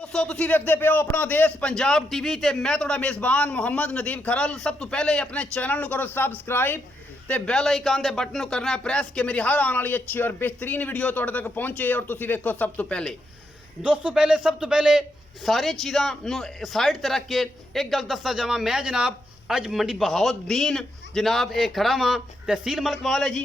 दोस्तों तुसी वेखदे पे हो अपना देश पंजाब टीवी ते मैं तुहाडा मेज़बान मुहम्मद नदीम खरल। सब तो पहले अपने चैनल नूं करो सबसक्राइब ते बैल आइकन दे बटन नूं करना है प्रेस कि मेरी हर आने वाली अच्छी और बेहतरीन वीडियो तुहाडे तक पहुंचे और तुसी वेखो। सब तो पहले दोस्तों सब तो पहले सारी चीज़ां नूं साइड ते रख के एक गल दसदा जावां। मैं जनाब अज मंडी बहाउद्दीन जनाब ये खड़ा वां। तहसील मलकवाल है जी,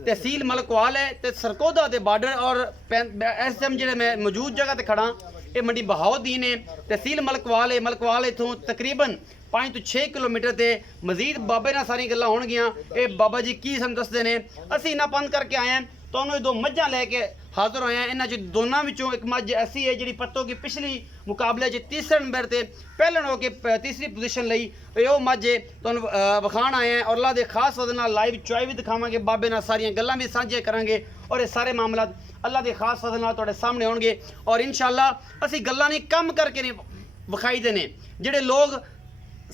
तहसील मलकवाल है ते सरकोदा दे बार्डर और इस टाइम जेह्ड़े मैं मौजूद जगह ते खड़ा ये मंडी बहाउद्दीन है, तहसील मलकवाल है। मलकवाल इथों तकरीबन 5 तो 6 किलोमीटर ते मजीद बाबे नाल सारी गल्लां होणगियां। ये बाबा जी की सानूं दसदे ने। असीं इन्ना पंद करके आए हैं तो दो मझां लैके हाज़र होए हैं। इन्हां च दोनों विचों एक मझ ऐसी है जिहड़ी पत्तों की पिछली मुकाबले च तीसरे नंबर ते पहलन हो के तीसरी पोजीशन लई वो मझ है तुहानूं विखाण आए हैं और अल्लाह दे खास वजह नाल लाइव चॉय भी दिखावांगे, बाबे नाल सारियां गल्लां भी सांझे करांगे और ये सारे मामला अल्लाह दे खास वजह नाल तुहाडे सामने होणगे। और इंशाअल्लाह असीं गल्लां नहीं कम करके नहीं विखाई देने। जिहड़े लोग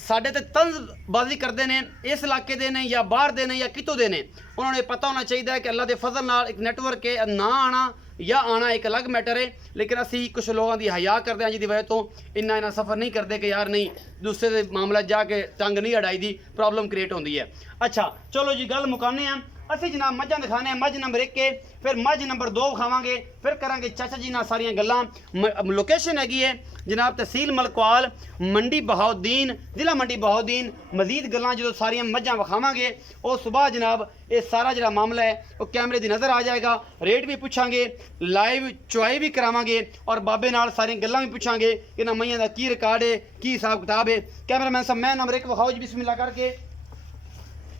साढ़े ते तंजबाजी करते हैं इस इलाके दे ने या बाहर दे ने या कितों दे ने, उन्होंने पता होना चाहिए कि अल्लाह के फजल नाल एक नैटवर्क है ना आना या आना एक अलग मैटर है। लेकिन असी कुछ लोगों की हया करते हैं जिसकी वजह तो इन्ना सफ़र नहीं करते कि यार नहीं दूसरे के मामला जाके टंग नहीं अड़ाई दी प्रॉब्लम क्रिएट होती है। अच्छा चलो जी गल मुकाने हैं। असी जनाब मझां दिखाने मझ नंबर 1 के फिर मझ नंबर 2 विखावांगे फिर करांगे चाचा जी नाल सारियां गल्लां। लोकेशन हैगी है जनाब तहसील मलकवाल मंडी बहाउद्दीन जिला मंडी बहाउद्दीन। मजीद गल्लां जो सारियां मझां विखावांगे और सुबह जनाब ये सारा जो मामला है वो कैमरे की नज़र आ जाएगा। रेट भी पूछांगे, लाइव चुआई भी करावांगे और बाबे नाल सारी गल्लां भी पूछांगे कि ना मईयां दा की रिकॉर्ड है की हिसाब किताब है। कैमरामैन साहब मैं नंबर 1 विखाओ जी बिस्मिल्लाह करके।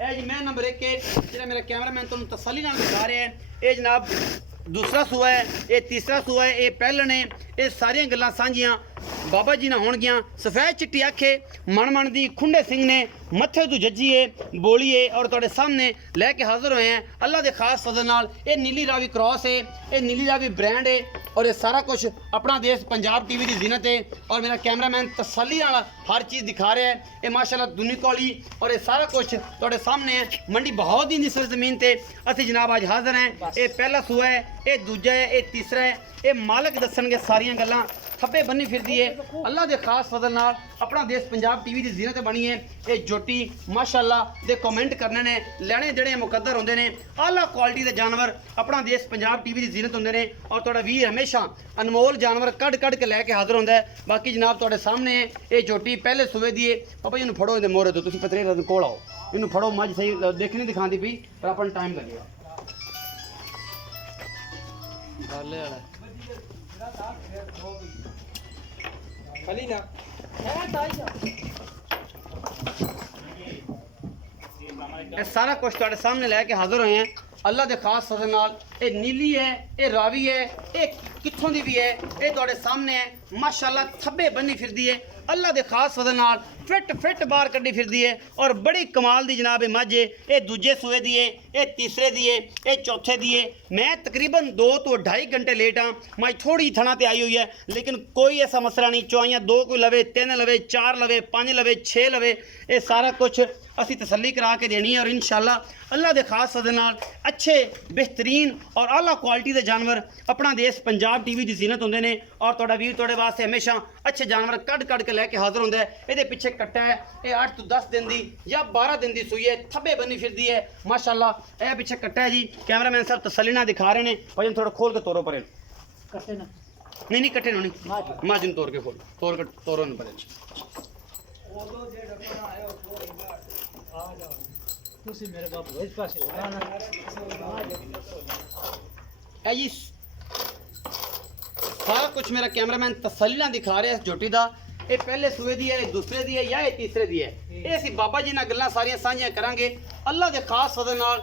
ए जी मैं नंबर 1 के जो मेरा कैमरामैन तुम तसल्ली नाल दिखा रहे हैं ये जनाब दूसरा सूआ है, ये तीसरा सूआ है, ये पहलन है। ये सारियां गल्लां सांझियां बाबा जी नाल होणगियां। सफेद चिट्टी अखे मन दी खुंडे सिंह ने मत्थे तू जज्जिए बोलिए और तुहाडे सामने लैके हाज़र हुए हैं अल्लाह के खास फजल नाल। ये नीली रावी क्रॉस है, ये नीली रावी ब्रांड है और ये सारा कुछ अपना देश पंजाब टीवी की जीनत है। और मेरा कैमरामैन तसल्ली नाल हर चीज़ दिखा रहा है। ये माशाल्लाह दुनी कौली और ये सारा कुछ तुहाडे सामने है मंडी बहाउद्दीन की सरजमीन ते असीं जनाब अज हाज़र हैं। ये पहला सूआ है, ये दूजा है, ये तीसरा है। ये मालक दसणगे सारियां गल्लां खब्बे बन्नी फिरदी है अल्लाह के खास फजल नाल अपना देश पंजाब टीवी की जीनत बनी है। ये जोटी माशाल्लाह दे कमेंट करने ने लैने जड़े मुकद्दर होंदे ने आला क्वालिटी के जानवर अपना देश पंजाब टीवी की जीनत होंदे ने और तुहाडा वीर हमेशा अनमोल जानवर कढ़ के लैके हाज़र होंदा है। बाकी जनाब तुहाडे सामने है ये जोटी पहले सूबे दी है। पापा जी फड़ो इहदे मोहरे तो तुसीं पतरे कोल आओ, इनू फड़ो मझ सही देखने दिखाती पई पर अपन टाइम लगेगा। सारा कुछ तुहाडे सामने लैके हाज़र हुए हैं अल्लाह के खास फजल नाल। ये नीली है, ये रावी है, ये कित्थों दी भी है, ये तुहाडे सामने है माशाल्लाह थब्बे बन्नी फिरदी है अल्लाह के खास फजल नाल फिट बाहर कड्डी फिरदी है और बड़ी कमाल दी जनाब मझ है। ये दूजे सूए दी है, ये तीसरे दी है, ये चौथे दी है। मैं तकरीबन 2 तो 2.5 घंटे लेट हाँ। मैं थोड़ी थना ते आई हुई है लेकिन कोई ऐसा मसला नहीं। चौइयाँ 2 कोई लवे, 3 लवे, 4 लवे, 5 लवे, 6 लवे, ये सारा कुछ असी तसल्ली करा के देनी है। और इंशाअल्लाह अल्लाह के खास फजल नाल अच्छे बेहतरीन और आला क्वालिटी के जानवर अपना देश पंजाब टीवी की जीनत होंदे ने और तुहाडा वीर तुहाडे वास्ते हमेशा अच्छे जानवर कढ़ के लैके हाज़र होंदा है। ये पिछे कट्टा है, ये 8 तो 10 दिन की या 12 दिन की सूई है, थब्बे बनी फिरदी है माशाल्लाह। यह पिछे कट्टा है जी। कैमरामैन साहब तसल्ली नाल दिखा रहे हैं भाई थोड़ा खोल के तोरो पर नहीं कट्टे नहीं माजन तोड़ के खोल तोरो न पर जी सारा कुछ मेरा कैमरामैन तसल्ली नाल दिखा रहा है इस जोटी का। ये पहले सूए दी है, दूसरे दी है या ये तीसरे दी है। ये असीं बाबा जी नाल गल्लां सारियां सांझियां करांगे अल्लाह के खास फजल नाल।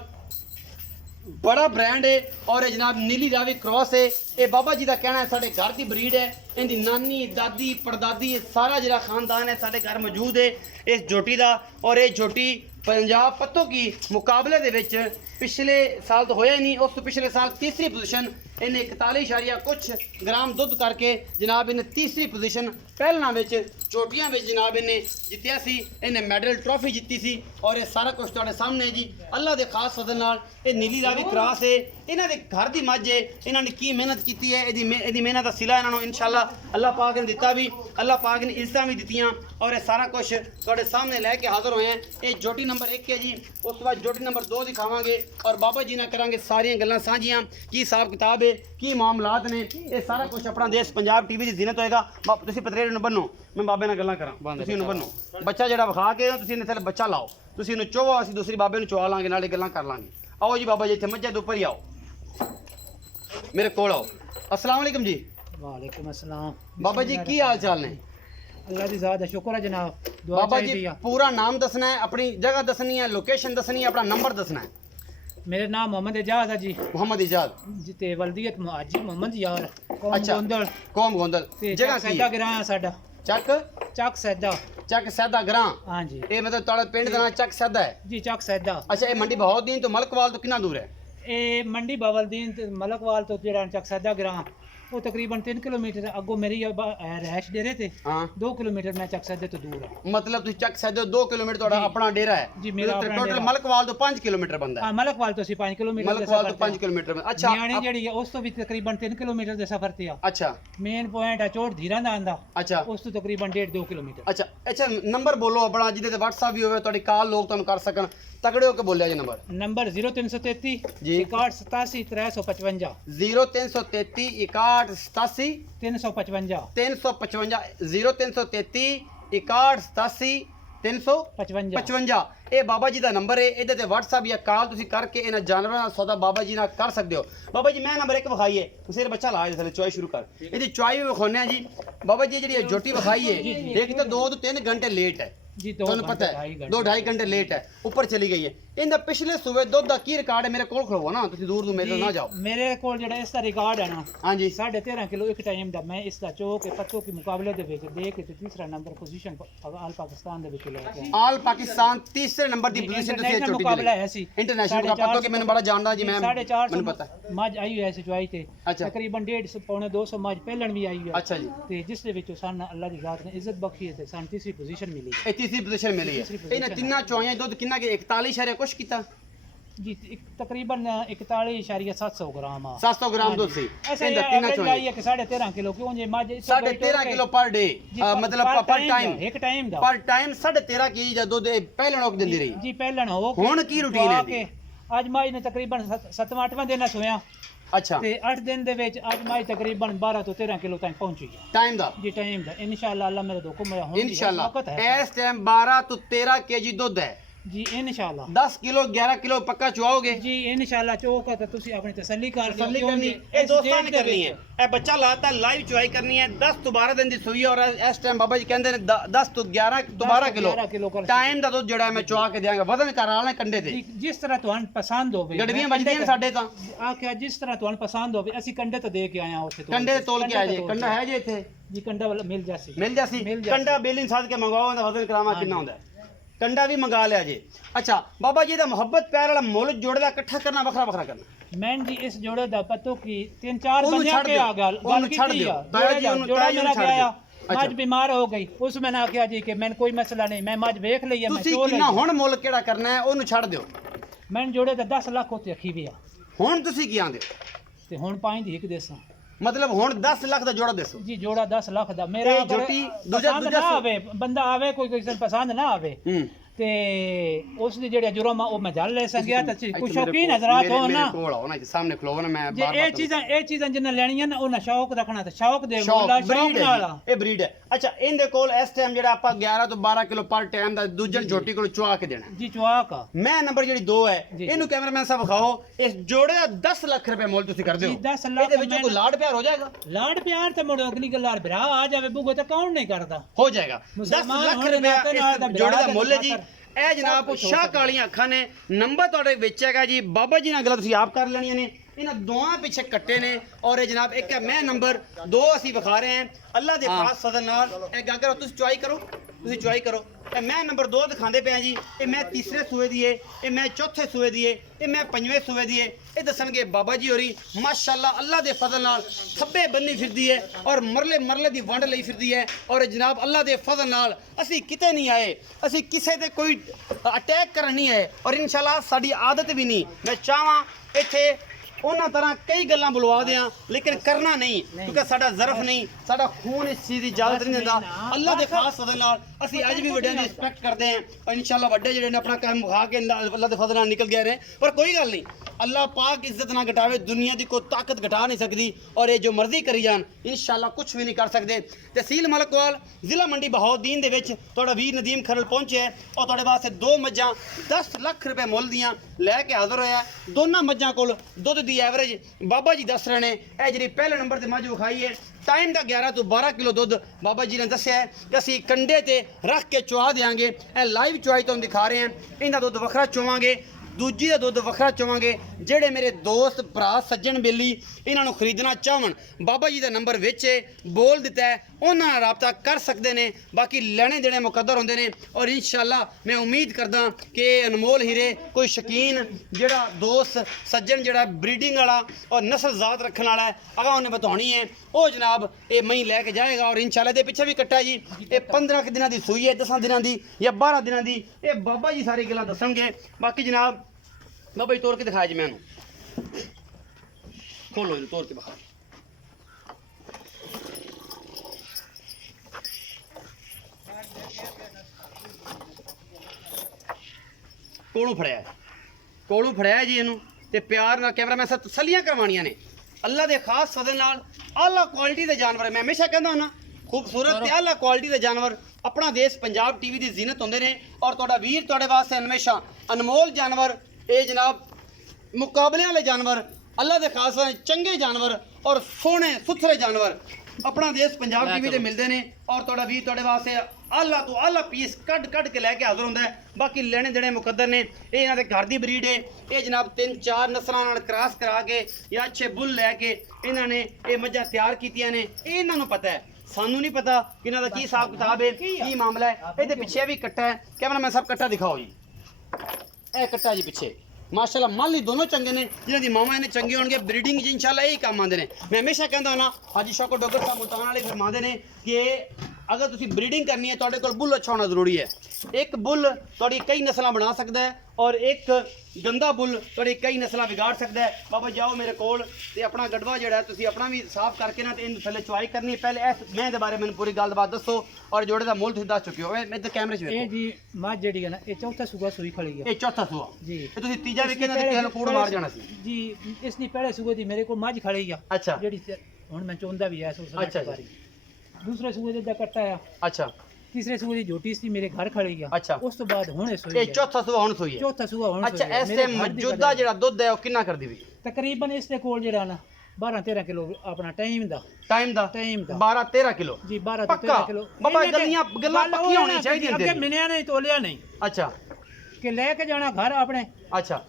बड़ा ब्रांड है और ये जनाब नीली रावी क्रॉस है। ये बाबा जी का कहना है साढ़े घर की ब्रीड है। इनकी नानी दादी परदादी सारा जरा खानदान है साढ़े घर मौजूद है इस जोटी का। और ये जोटी पंजाब पत्तों की मुकाबले दे विच पिछले साल तो होया ही नहीं, उस तो पिछले साल तीसरी पोजीशन इन्हें 41 कुछ ग्राम दुध करके जनाब इन्हें तीसरी पोजीशन पहलना चोटियां जनाब इन्हें जितया सी। इन्हें मेडल ट्रॉफी जीती सी और ये सारा कुछ तुहाडे सामने है जी अल्लाह के खास फजल नाल। ये नीली रावी क्रॉस है, इन्हों के घर की मझ है, इन्होंने की मेहनत की है, यदी मेहनत का सिला इन्होंने इंशाअल्लाह अल्लाह पाक ने दिता भी, अल्लाह पाक ने इज्जत भी दित्तियां और ये सारा कुछ तुहाडे सामने लैके हाज़र होए हैं। ये जोटी नंबर 1 है जी, उस बाद जोटी नंबर 2 दिखावांगे और बाबा जी नाल करांगे सारियां गल्लां साझियां की हिसाब किताब है की मामलात ने। ये सारा कुछ अपना देश पंजाब टीवी की जीनत होएगा। तुसीं पतरेड़ नूं बन्नो, मैं बाबे नाल गल्लां करां, तुसीं इहनूं बन्नो बच्चा जिहड़ा विखा के तुसीं इहने थल्ले बच्चा लाओ, तुसीं इहनूं चोवो, असीं दूसरी बाबे नूं चवा लांगे नाले गल्लां कर लांगे। आओ जी बाबा जी इत्थे मज्जे दे उपर ही आओ, मेरे कोल आओ। अस्सलाम वालेकुम जी। वालेकुम अस्सलाम। बाबा जी की हाल चाल ने? अल्लाह दी ज़ात दा शुक्र है जनाब। दुआ बाबा जी चाहिए। पूरा नाम दसना है, अपनी जगह दसनी है, लोकेशन दसनी है, अपना नंबर दसना है। मेरा नाम मोहम्मद एजाज है जी, मोहम्मद इजाज, जिते वल्दियत मुहाजी मोहम्मद यार कौम अच्छा। गोंदल कौम गोंदल, ते जगह चक की सैदा है? ग्रां साडा, चक चक सैदा। चक सैदा ग्रां। हाँ जी ये मतलब तुहाडे पिंड दा नाम चक सैदा है? जी, चक सैदा। अच्छा, ये मंडी बहाउद्दीन तो मलकवाल तो कितना दूर है? ए मंडी बावलदीन ते मलकवाल तो जेड़ा चक सैदा ग्रां वो तकरीबन 3 किलोमीटर अगो मेरी रहायश डेरे थे। हाँ 2 किलोमीटर मैं चक सैदे तो दूर है। मतलब तुम चक सैदे 2 किलोमीटर तुहाडा जी। अपना डेरा है जी, मेरा अपना टोटल डेरा। मलकवाल तो 5 किलोमीटर बनदा है। हाँ, मलकवाल तो 5 किलोमीटर दे मलकवाल तो सफर 5 किलोमीटर। अच्छा न्याणी जेड़ी है उस तो भी तकरीबन 3 किलोमीटर दे सफर ते आ। अच्छा मेन पॉइंट है चोट धीरा दा आंदा, अच्छा उस तो तकरीबन 1.5-2 किलोमीटर। अच्छा अच्छा नंबर बोलो अपना जिहदे ते WhatsApp भी होवे, तुहाडी कॉल लोग तुहानू कर सकन, तगड़े होके बोलिया जी नंबर। नंबर 0333 जी। 6187 355 0333 61 87 355 355 0333 61 87 355 55। ਇਹ ਬਾਬਾ ਜੀ ਦਾ ਨੰਬਰ ਹੈ। ਇਹਦੇ ਤੇ WhatsApp ਜਾਂ ਕਾਲ ਤੁਸੀਂ ਕਰਕੇ ਇਹਨਾਂ ਜਾਨਵਰਾਂ ਦਾ ਸੌਦਾ ਬਾਬਾ ਜੀ ਨਾਲ ਕਰ ਸਕਦੇ ਹੋ। ਬਾਬਾ ਜੀ ਮੈਂ ਨੰਬਰ 1 ਵਿਖਾਈ ਹੈ, ਤੁਸੀਂ ਇਹ ਬੱਚਾ ਲਾ ਇਹਦੇ ਥੱਲੇ ਚੁਆਈ ਸ਼ੁਰੂ ਕਰ। ਇਹਦੀ ਚੁਆਈ ਵੀ ਵਿਖਾਉਂਦੇ ਆ ਜੀ ਬਾਬਾ ਜੀ। ਜਿਹੜੀ ਇਹ ਜੋਟੀ ਵਿਖਾਈ ਹੈ ਇੱਕ ਤਾਂ 2 ਤੋਂ 3 ਘੰਟੇ ਲੇਟ ਹੈ, जी, ਤੁਹਾਨੂੰ ਪਤਾ ਹੈ 2-2.5 ਘੰਟੇ ਲੇਟ ਹੈ, ਉੱਪਰ ਚਲੀ ਗਈ ਹੈ। ਇਹਦਾ ਪਿਛਲੇ ਸੂਬੇ ਦੁੱਧ ਦਾ ਕੀ ਰਿਕਾਰਡ ਹੈ? ਮੇਰੇ ਕੋਲ ਖੜੋ ਨਾ, ਤੁਸੀਂ ਦੂਰ ਮੇਰੇ ਤੋਂ ਨਾ ਜਾਓ। मेरे को जेड़ा इसका रिकॉर्ड है ना ਹਾਂਜੀ 13.5 किलो एक टाइम दा, मैं इसका चौक पत्तों के मुकाबले दे विच दे के तीसरा नंबर पोजीशन आल पाकिस्तान दे विच ले के ਆਲ ਪਾਕਿਸਤਾਨ ਤੀਸਰੇ ਨੰਬਰ ਦੀ ਪੋਜੀਸ਼ਨ ਤੁਸੀਂ ਇਹ ਚੋਟੀ मुकाबला है सी ਇੰਟਰਨੈਸ਼ਨਲ ਪੱਤੋਂ ਕਿ ਮੈਨੂੰ ਬੜਾ ਜਾਣਦਾ ਜੀ ਮੈਂ, 450 ਮੈਨੂੰ ਪਤਾ ਹੈ। मज आई है सिचवाई ते अच्छा। तकरीबन 150 पौने 200 मज पहलन भी आई है ਅੱਛਾ ਜੀ, ਤੇ ਜਿਸ ਦੇ ਵਿੱਚ ਸਾਨੂੰ ਅੱਲਾਹ ਦੀ ਜ਼ਾਤ ਨੇ ਇੱਜ਼ਤ ਬਖਸ਼ੀ ਹੈ ਤੇ ਸਾਨੂੰ ਤੀਸਰੀ ਪੋਜੀਸ਼ਨ ਮਿਲੀ ਇਹ ਤੀਸਰੀ ਪੋਜੀਸ਼ਨ ਮਿਲੀ ਹੈ। ਇਹਨਾਂ ਤਿੰਨਾਂ ਚੋਈਆਂ ਦੁੱਧ ਕਿੰਨਾ ਕਿ 41 ਸ਼ਰਿਆ ਕੁਛ ਕੀਤਾ ਜੀ, ਤਕਰੀਬਨ 41.700 ਗ੍ਰਾਮ ਆ। 700 ਗ੍ਰਾਮ ਦੁੱਧ ਸੀ ऐसा ਇਹਦਾ ਤਿੰਨਾਂ एवरेज ਚੋਈਆਂ आई है कि 13.5 किलो क्यों जे मज 13.5 ਕਿਲੋ ਪਰ ਡੇ, ਮਤਲਬ ਪਰ ਟਾਈਮ ਇੱਕ ਟਾਈਮ ਦਾ ਪਰ ਟਾਈਮ 13.5 ਕੇਜੀ ਦਾ ਦੁੱਧ ਇਹ ਪਹਿਲਾਂ ਨੋਕ ਦਿੰਦੀ ਰਹੀ। ਜੀ ਪਹਿਲਣ ਹੋ ਹੁਣ ਕੀ ਰੂਟੀਨ ਹੈ ਇਹਦੀ? ਅੱਜ ਮਾਈ ਨੇ ਤਕਰੀਬਨ 7ਵਾਂ ਦਿਨ ਸੋਇਆ ਅੱਛਾ ਤੇ 8 ਦਿਨ ਦੇ ਵਿੱਚ ਅੱਜ ਮਾਈ ਤਕਰੀਬਨ 12 ਤੋਂ 13 ਕਿਲੋ ਤੱਕ ਪਹੁੰਚੀ ਹੈ ਟਾਈਮ ਦਾ ਜੀ, ਟਾਈਮ ਦਾ। ਇਨਸ਼ਾਅੱਲਾ ਅੱਲਾਹ ਮੇਰੇ ਤੋਂ ਹੁਕਮ ਹੈ ਹੁਣ ਇਨਸ਼ਾਅੱਲਾ ਵਕਤ ਹੈ ਇਸ ਟਾਈਮ 12 ਤੋਂ 13 ਕੇਜੀ ਦੁੱਧ ਹੈ। ਜੀ ਇਨਸ਼ਾਅੱਲਾ 10 ਕਿਲੋ 11 ਕਿਲੋ ਪੱਕਾ ਚੁਆਓਗੇ ਜੀ ਇਨਸ਼ਾਅੱਲਾ ਚੋਕ ਤਾਂ ਤੁਸੀਂ ਆਪਣੀ ਤਸੱਲੀ ਕਰ ਲਿਓ ਤਸੱਲੀ ਕਰਨੀ ਇਹ ਦੋਸਤਾਂ ਨੇ ਕਰਨੀ ਹੈ। ਇਹ ਬੱਚਾ ਲਾਤਾ ਲਾਈਵ ਚੁਆਈ ਕਰਨੀ ਹੈ। 10 ਤੋਂ 12 ਦਿਨ ਦੀ ਸੂਈ ਔਰ ਇਸ ਟਾਈਮ ਬਾਬਾ ਜੀ ਕਹਿੰਦੇ ਨੇ 10 ਤੋਂ 11 ਤੋਂ 12 ਕਿਲੋ ਟਾਈਮ ਦਾ ਦੁੱਧ ਜਿਹੜਾ ਮੈਂ ਚੁਆ ਕੇ ਦਿਆਂਗਾ। ਵਜ਼ਨ ਕਰ ਵਾਲੇ ਕੰਡੇ ਤੇ ਜਿਸ ਤਰ੍ਹਾਂ ਤੁਹਾਨੂੰ ਪਸੰਦ ਹੋਵੇ ਗੜਵੀਆਂ ਵੱਜਦੀਆਂ ਨੇ ਸਾਡੇ ਤਾਂ ਆਖਿਆ ਜਿਸ ਤਰ੍ਹਾਂ ਤੁਹਾਨੂੰ ਪਸੰਦ ਹੋਵੇ ਅਸੀਂ ਕੰਡੇ ਤੋਂ ਦੇ ਕੇ ਆਏ ਹਾਂ ਉੱਥੇ ਤੋਂ ਕੰਡੇ ਤੇ ਤੋਲ ਕੇ ਆ ਜੇ। ਕੰਡਾ ਹੈ ਜੇ ਇੱਥੇ ਜੀ, ਕੰਡਾ ਵਾਲਾ ਮਿਲ ਜਾਸੀ ਮਿਲ ਜਾਸੀ। ਕੰਡਾ ਬੇਲਿੰਗ ਸਾਧ ਕੇ ਮੰਗਵਾਓ, ਉਹਦਾ ਵਜ਼ਨ ਕਰਾਵਾ ਕਿੰਨਾ ਹੁੰਦਾ ਹੈ। ਕੰਡਾ ਵੀ ਮੰਗਾ ਲਿਆ ਜੇ। ਅੱਛਾ ਬਾਬਾ ਜੀ ਦਾ ਮੁਹੱਬਤ ਪਿਆਰ ਵਾਲਾ ਮੁੱਲ ਜੋੜੇ ਦਾ ਇਕੱਠਾ ਕਰਨਾ ਵੱਖਰਾ ਵੱਖਰਾ ਕਰਨਾ। ਮੈਂ ਜੀ ਇਸ ਜੋੜੇ ਦਾ ਪਤੋ ਕੀ 3-4 ਉਹਨੂੰ ਬੰਦਿਆਂ ਛੱਡ ਕੇ ਦਿਓ, ਆ ਗੱਲ ਉਹਨੂੰ ਛੱਡ ਕੀਤੀ ਦਿਓ। ਆ। ਤਾਇਆ ਜੀ ਉਹਨੂੰ ਜੋੜਾ ਮੇਰਾ ਛੱਡ ਗਿਆ ਦਿਓ। ਮੱਝ ਬਿਮਾਰ ਹੋ ਗਈ, ਉਸ ਮੈਨੇ ਆਖਿਆ ਜੀ ਕਿ ਮੈਨੂੰ ਕੋਈ ਮਸਲਾ ਨਹੀਂ, ਮੈਂ ਮੱਝ ਵੇਖ ਲਈ ਹੈ, ਮੈਂ ਤੁਸੀਂ ਚੋ ਲਈ। ਕਿੰਨਾ ਹੁਣ ਮੁੱਲ ਕਿਹੜਾ ਕਰਨਾ ਹੈ ਉਹਨੂੰ ਛੱਡ ਦਿਓ। ਮੈਂ ਜੋੜੇ ਦਾ 10 ਲੱਖ ਉੱਤੇ ਰੱਖੀ ਵੀ ਆ ਹੁਣ ਤੁਸੀਂ ਕੀ ਆਂਦੇ ਤੇ ਹੁਣ ਪਾਈ ਦੀ ਇੱਕ ਦੇਸਾਂ ਮਤਲਬ ਹੁਣ 10 ਲੱਖ ਦਾ ਜੋੜਾ ਦੱਸੋ ਜੀ, ਜੋੜਾ 10 ਲੱਖ ਦਾ ਮੇਰਾ। ਇਹ ਜੋਟੀ ਦੂਜਾ ਨਾ ਆਵੇ ਬੰਦਾ ਆਵੇ ਕੋਈ ਕਿਸੇ ਨੂੰ ਪਸੰਦ ਨਾ ਆਵੇ ਤੇ ਉਸ ਦੀ ਜਿਹੜੀ ਜੁਰਮ ਆ ਉਹ ਮੈਂ ਜਲ ਲੈ ਸੰਗਿਆ ਤਾਂ ਕੋਈ ਸ਼ੌਕੀਨ ਹਜ਼ਰਤ ਹੋ ਨਾ ਮੇਰੇ ਕੋਲ ਆਓ ਨਾ ਸਾਹਮਣੇ ਖਲੋਵੋ ਨਾ। ਮੈਂ ਜੇ ਇਹ ਚੀਜ਼ਾਂ ਜਿੰਨਾ ਲੈਣੀਆਂ ਨਾ ਉਹਨਾਂ ਸ਼ੌਕ ਰੱਖਣਾ ਤੇ ਸ਼ੌਕ ਦੇ ਮੋਲਾ ਸ਼ੌਕ ਨਾਲ ਇਹ ਬਰੀਡ ਹੈ। ਅੱਛਾ ਇਹਦੇ ਕੋਲ ਇਸ ਟਾਈਮ ਜਿਹੜਾ ਆਪਾਂ 11 ਤੋਂ 12 ਕਿਲੋ ਪਰ ਟਾਈਮ ਦਾ ਦੂਜਣ ਝੋਟੀ ਕੋਲ ਚੁਆ ਕੇ ਦੇਣਾ ਜੀ, ਚੁਆਕ ਆ। ਮੈਂ ਨੰਬਰ ਜਿਹੜੀ 2 ਹੈ ਇਹਨੂੰ ਕੈਮਰਾਮੈਨ ਸਾਹਿਬ ਵਿਖਾਓ। ਇਸ ਜੋੜੇ ਦਾ 10 ਲੱਖ ਰੁਪਏ ਮੁੱਲ ਤੁਸੀਂ ਕਰਦੇ ਹੋ। 10 ਲੱਖ ਇਹਦੇ ਵਿੱਚੋਂ ਕੋਈ ਲਾਡ ਪਿਆਰ ਹੋ ਜਾਏਗਾ? ਲਾਡ ਪਿਆਰ ਤੇ ਮੁੜ ਅਗਲੀ ਗੱਲ ਲਾੜ ਭਰਾ ਆ ਜਾਵੇ ਬੁਗੇ ਤਾਂ ਕੌਣ ਨਹੀਂ ਕਰਦਾ? ਹੋ ਜਾਏਗਾ। 10 ਲੱਖ ਰੁਪਏ ਇਸ ਜੋੜੇ ਦਾ ਮੁੱਲ ਹੈ ਜੀ। ਇਹ ਜਨਾਬ ਸ਼ਾਹ ਕਾਲੀਆਂ ਅੱਖਾਂ ਨੇ। ਨੰਬਰ ਤੁਹਾਡੇ ਵਿੱਚ ਹੈਗਾ ਜੀ। ਬਾਬਾ ਜੀ ਨਾਲ ਗੱਲਾਂ ਤੁਸੀਂ ਆਪ ਕਰ ਲੈਣੀਆਂ ਨੇ। ਇਹਨਾਂ ਦੋਵਾਂ ਪਿੱਛੇ ਕੱਟੇ ਨੇ ਔਰ ਇਹ ਜਨਾਬ ਇੱਕ ਹੈ ਮੈਂ ਨੰਬਰ 2 ਅਸੀਂ ਵਿਖਾ ਰਹੇ ਹਾਂ ਅੱਲਾਹ ਦੇ ਖਾਸ ਫਜ਼ਲ ਨਾਲ। ਇਹ ਗਾਗਰ ਤੁਸੀਂ ਚੁਆਈ ਕਰੋ, ਤੁਸੀਂ ਚੁਆਈ ਕਰੋ। ਇਹ ਮੈਂ ਨੰਬਰ 2 ਦਿਖਾਉਂਦੇ ਪਿਆ ਜੀ। ਇਹ ਮੈਂ ਤੀਸਰੇ ਸੂਏ ਦੀ ਏ, ਇਹ ਮੈਂ ਚੌਥੇ ਸੂਏ ਦੀ ਏ, ਇਹ ਮੈਂ ਪੰਜਵੇਂ ਸੂਏ ਦੀ ਏ। ਇਹ ਦੱਸਣਗੇ ਬਾਬਾ ਜੀ ਹੋਰੀ ਮਾਸ਼ਾਅੱਲਾ ਅੱਲਾਹ ਦੇ ਫਜ਼ਲ ਨਾਲ ਖੱਬੇ ਬੰਨੀ ਫਿਰਦੀ ਹੈ ਔਰ ਮਰਲੇ ਦੀ ਵੰਡ ਲਈ ਫਿਰਦੀ ਹੈ। ਔਰ ਜਨਾਬ ਅੱਲਾਹ ਦੇ ਫਜ਼ਲ ਨਾਲ ਅਸੀਂ ਕਿਤੇ ਨਹੀਂ ਆਏ, ਅਸੀਂ ਕਿਸੇ ਤੇ ਕੋਈ ਅਟੈਕ ਕਰਨ ਨਹੀਂ ਆਏ ਔਰ ਇਨਸ਼ਾਅੱਲਾ ਸਾਡੀ ਆਦਤ ਵੀ ਨਹੀਂ। ਮੈਂ ਚਾਹਾਂ ਇੱਥੇ ਉਹਨਾਂ ਤਰ੍ਹਾਂ ਕਈ ਗੱਲਾਂ ਬੁਲਵਾ ਦਿਆਂ ਲੇਕਿਨ ਕਰਨਾ ਨਹੀਂ ਕਿਉਂਕਿ ਸਾਡਾ ਜ਼ਰਫ ਨਹੀਂ ਸਾਡਾ ਖੂਨ ਇਸ ਚੀਜ਼ ਦੀ ਇਜਾਜ਼ਤ ਨਹੀਂ ਦਿੰਦਾ ਅੱਲਾਹ ਦੇ ਖਾਸ ਫਜ਼ਲ ਨਾਲ ਅਸੀਂ ਅੱਜ ਵੀ ਵੱਡਿਆਂ ਦੀ ਰਿਸਪੈਕਟ ਕਰਦੇ ਹਾਂ ਔਰ ਇਨਸ਼ਾਅੱਲਾ ਵੱਡੇ ਜਿਹੜੇ ਨੇ ਆਪਣਾ ਕੰਮ ਖਾ ਕੇ ਅੱਲਾਹ ਦੇ ਫਜ਼ਲ ਨਾਲ ਨਿਕਲ ਗਏ ਨੇ ਪਰ ਕੋਈ ਗੱਲ ਨਹੀਂ अल्लाह पाक इज्जत ना घटावे दुनिया की कोई ताकत घटा नहीं सकती और ये जो मर्जी करी जान इंशाअल्लाह कुछ भी नहीं कर सकते तहसील मलकवाल जिला मंडी बहाउद्दीन दे विच तुहाडा वीर नदीम खरल पहुंचे है और तुहाडे वास्ते 2 मज्जां 10 लाख रुपए मुल दियां लैके हाज़र होया दोनों मज्जां कोल दुध दी एवरेज बाबा जी दस रहे ने ए जिहड़ी पहले नंबर ते मज्झ विखाई है टाइम का 11 तो 12 किलो दुध बाबा जी ने दस्या है कि असीं कंडे ते रख के चुहा देंगे ए लाइव चुहाई तुहानूं दिखा रहे हैं इनका दुध वखरा चुवांगे दूजी का दुध वखरा चुवांगे जेड़े मेरे दोस्त भरा सज्जन बेली इन्हों खरीदना चाहन बाबा जी का नंबर विच बोल दिता है उन्होंने राबता कर सकते हैं बाकी लेने देने मुकद्दर होंगे ने और इंशाअल्लाह मैं उम्मीद करदा कि अनमोल हीरे कोई शकीन जेड़ा दोस्त सज्जन जेड़ा ब्रीडिंग वाला और नस्ल जात रखने वाला है अगर उन्हें बतानी है वो जनाब ये मई लैके जाएगा और इंशाअल्लाह दे पिछे भी कट्टा जी ये 15 दिनों की सूई है 10 दिनों की या 12 दिनों की ये बाबा जी सारी गल्लां दसणगे बाकी जनाब बाबा जी तोड़ के दिखाया जी मैनू खोलो जी तोड़ के बखा कोलों फड़िया जी इनू ते प्यार नाल कैमरा मैं तसल्लियां करवानियां ने अल्लाह दे खास फज़ल नाल आला क्वालिटी दे जानवर मैं हमेशा कहंदा हुंदा खूबसूरत ते आला क्वालिटी दे जानवर अपना देश पंजाब टीवी दी जीनत होंदे ने और तुहाडा वीर तुहाडे वास्ते हमेशा अनमोल जानवर ये जनाब मुकाबले वाले जानवर अल्लाह के खास चंगे जानवर और सोहने सुथरे जानवर अपना देश पंजाब टीवी ते मिलते हैं और तुहाडा वीर तुहाडे वास्ते आला तो आला पीस कट के लैके हाज़र होंदा है बाकी लेने देने मुकद्दर ने ये इन्हां दे घर दी ब्रीड है ये जनाब 3-4 नस्लां नाल क्रॉस करा के या अच्छे बुल लैके इन्हां ने ये मज्जां तैयार कीतियां ने ये इन्हां नूं पता है सानू नहीं पता कि इन्हां दा की हिसाब किताब है की मामला है इहदे पिछे भी कट्टा है कैमरा मैं सब कट्टा दिखाओ जी ए कट्टा जी पिछे माशाल्लाह माली दोनों चंगे ने जिन्हां दी मावां इन्हें चंगे होणगे ब्रीडिंग इंशाल्लाह यही काम आंदे ने मैं हमेशा कहंदा हुंदा हाजी शौकत डोगर साहब मुल्तान वाले फरमांदे ने कि अगर तुसीं ब्रीडिंग करनी है तुहाडे कोल बुल अच्छा होना जरूरी है एक बुल तुहाडी कई नस्लां बना सकदा है और एक गंदा बुल तुहाडी कई नस्लां बिगाड़ सकदा है बाबा जाओ मेरे कोल ते अपना गड़वा जेड़ा तुसीं अपना भी साफ करके ना ते इहनूं थल्ले चुआई करनी है पहले इस मैं दे बारे मैनूं पूरी गलबात दसो और जोड़े दा मुल तुसीं दस चुके हो मैं इधर कैमरे च ये वेखो जी मझ जेड़ी है ना ये चौथा सूबा सूई खड़ी है ये चौथा सुआ जी ते तुसीं तीजा वेखे ना ते किसे नूं कूड़ मार जाना सी जी इसने पहले सूबे दी मेरे को मझ खड़ी है अच्छा जेड़ी हुन मैं चोंदा भी है अच्छा जी। दूसरे सूबे दा कट्टा है अच्छा तीसरे सूबे दी झोटी सी मेरे घर खड़ी है अच्छा उस तो बाद हुणे सोई ये है चौथा सुआ हुण सोई है चौथा सूबा हुण अच्छा ऐसे मौजूदा जेड़ा दुध है वो कितना कर दी भी तकरीबन इसके कोल जेड़ा ना 12-13 किलो अपना टाइम दा टाइम दा 12-13 किलो जी 12 ਤੋਂ पक्का 13 किलो बाबा गल्लियां गल्लां पक्की होनी चाहिए अगे मिलिया नहीं तोलिया नहीं अच्छा कि लेके जाना घर अपने अच्छा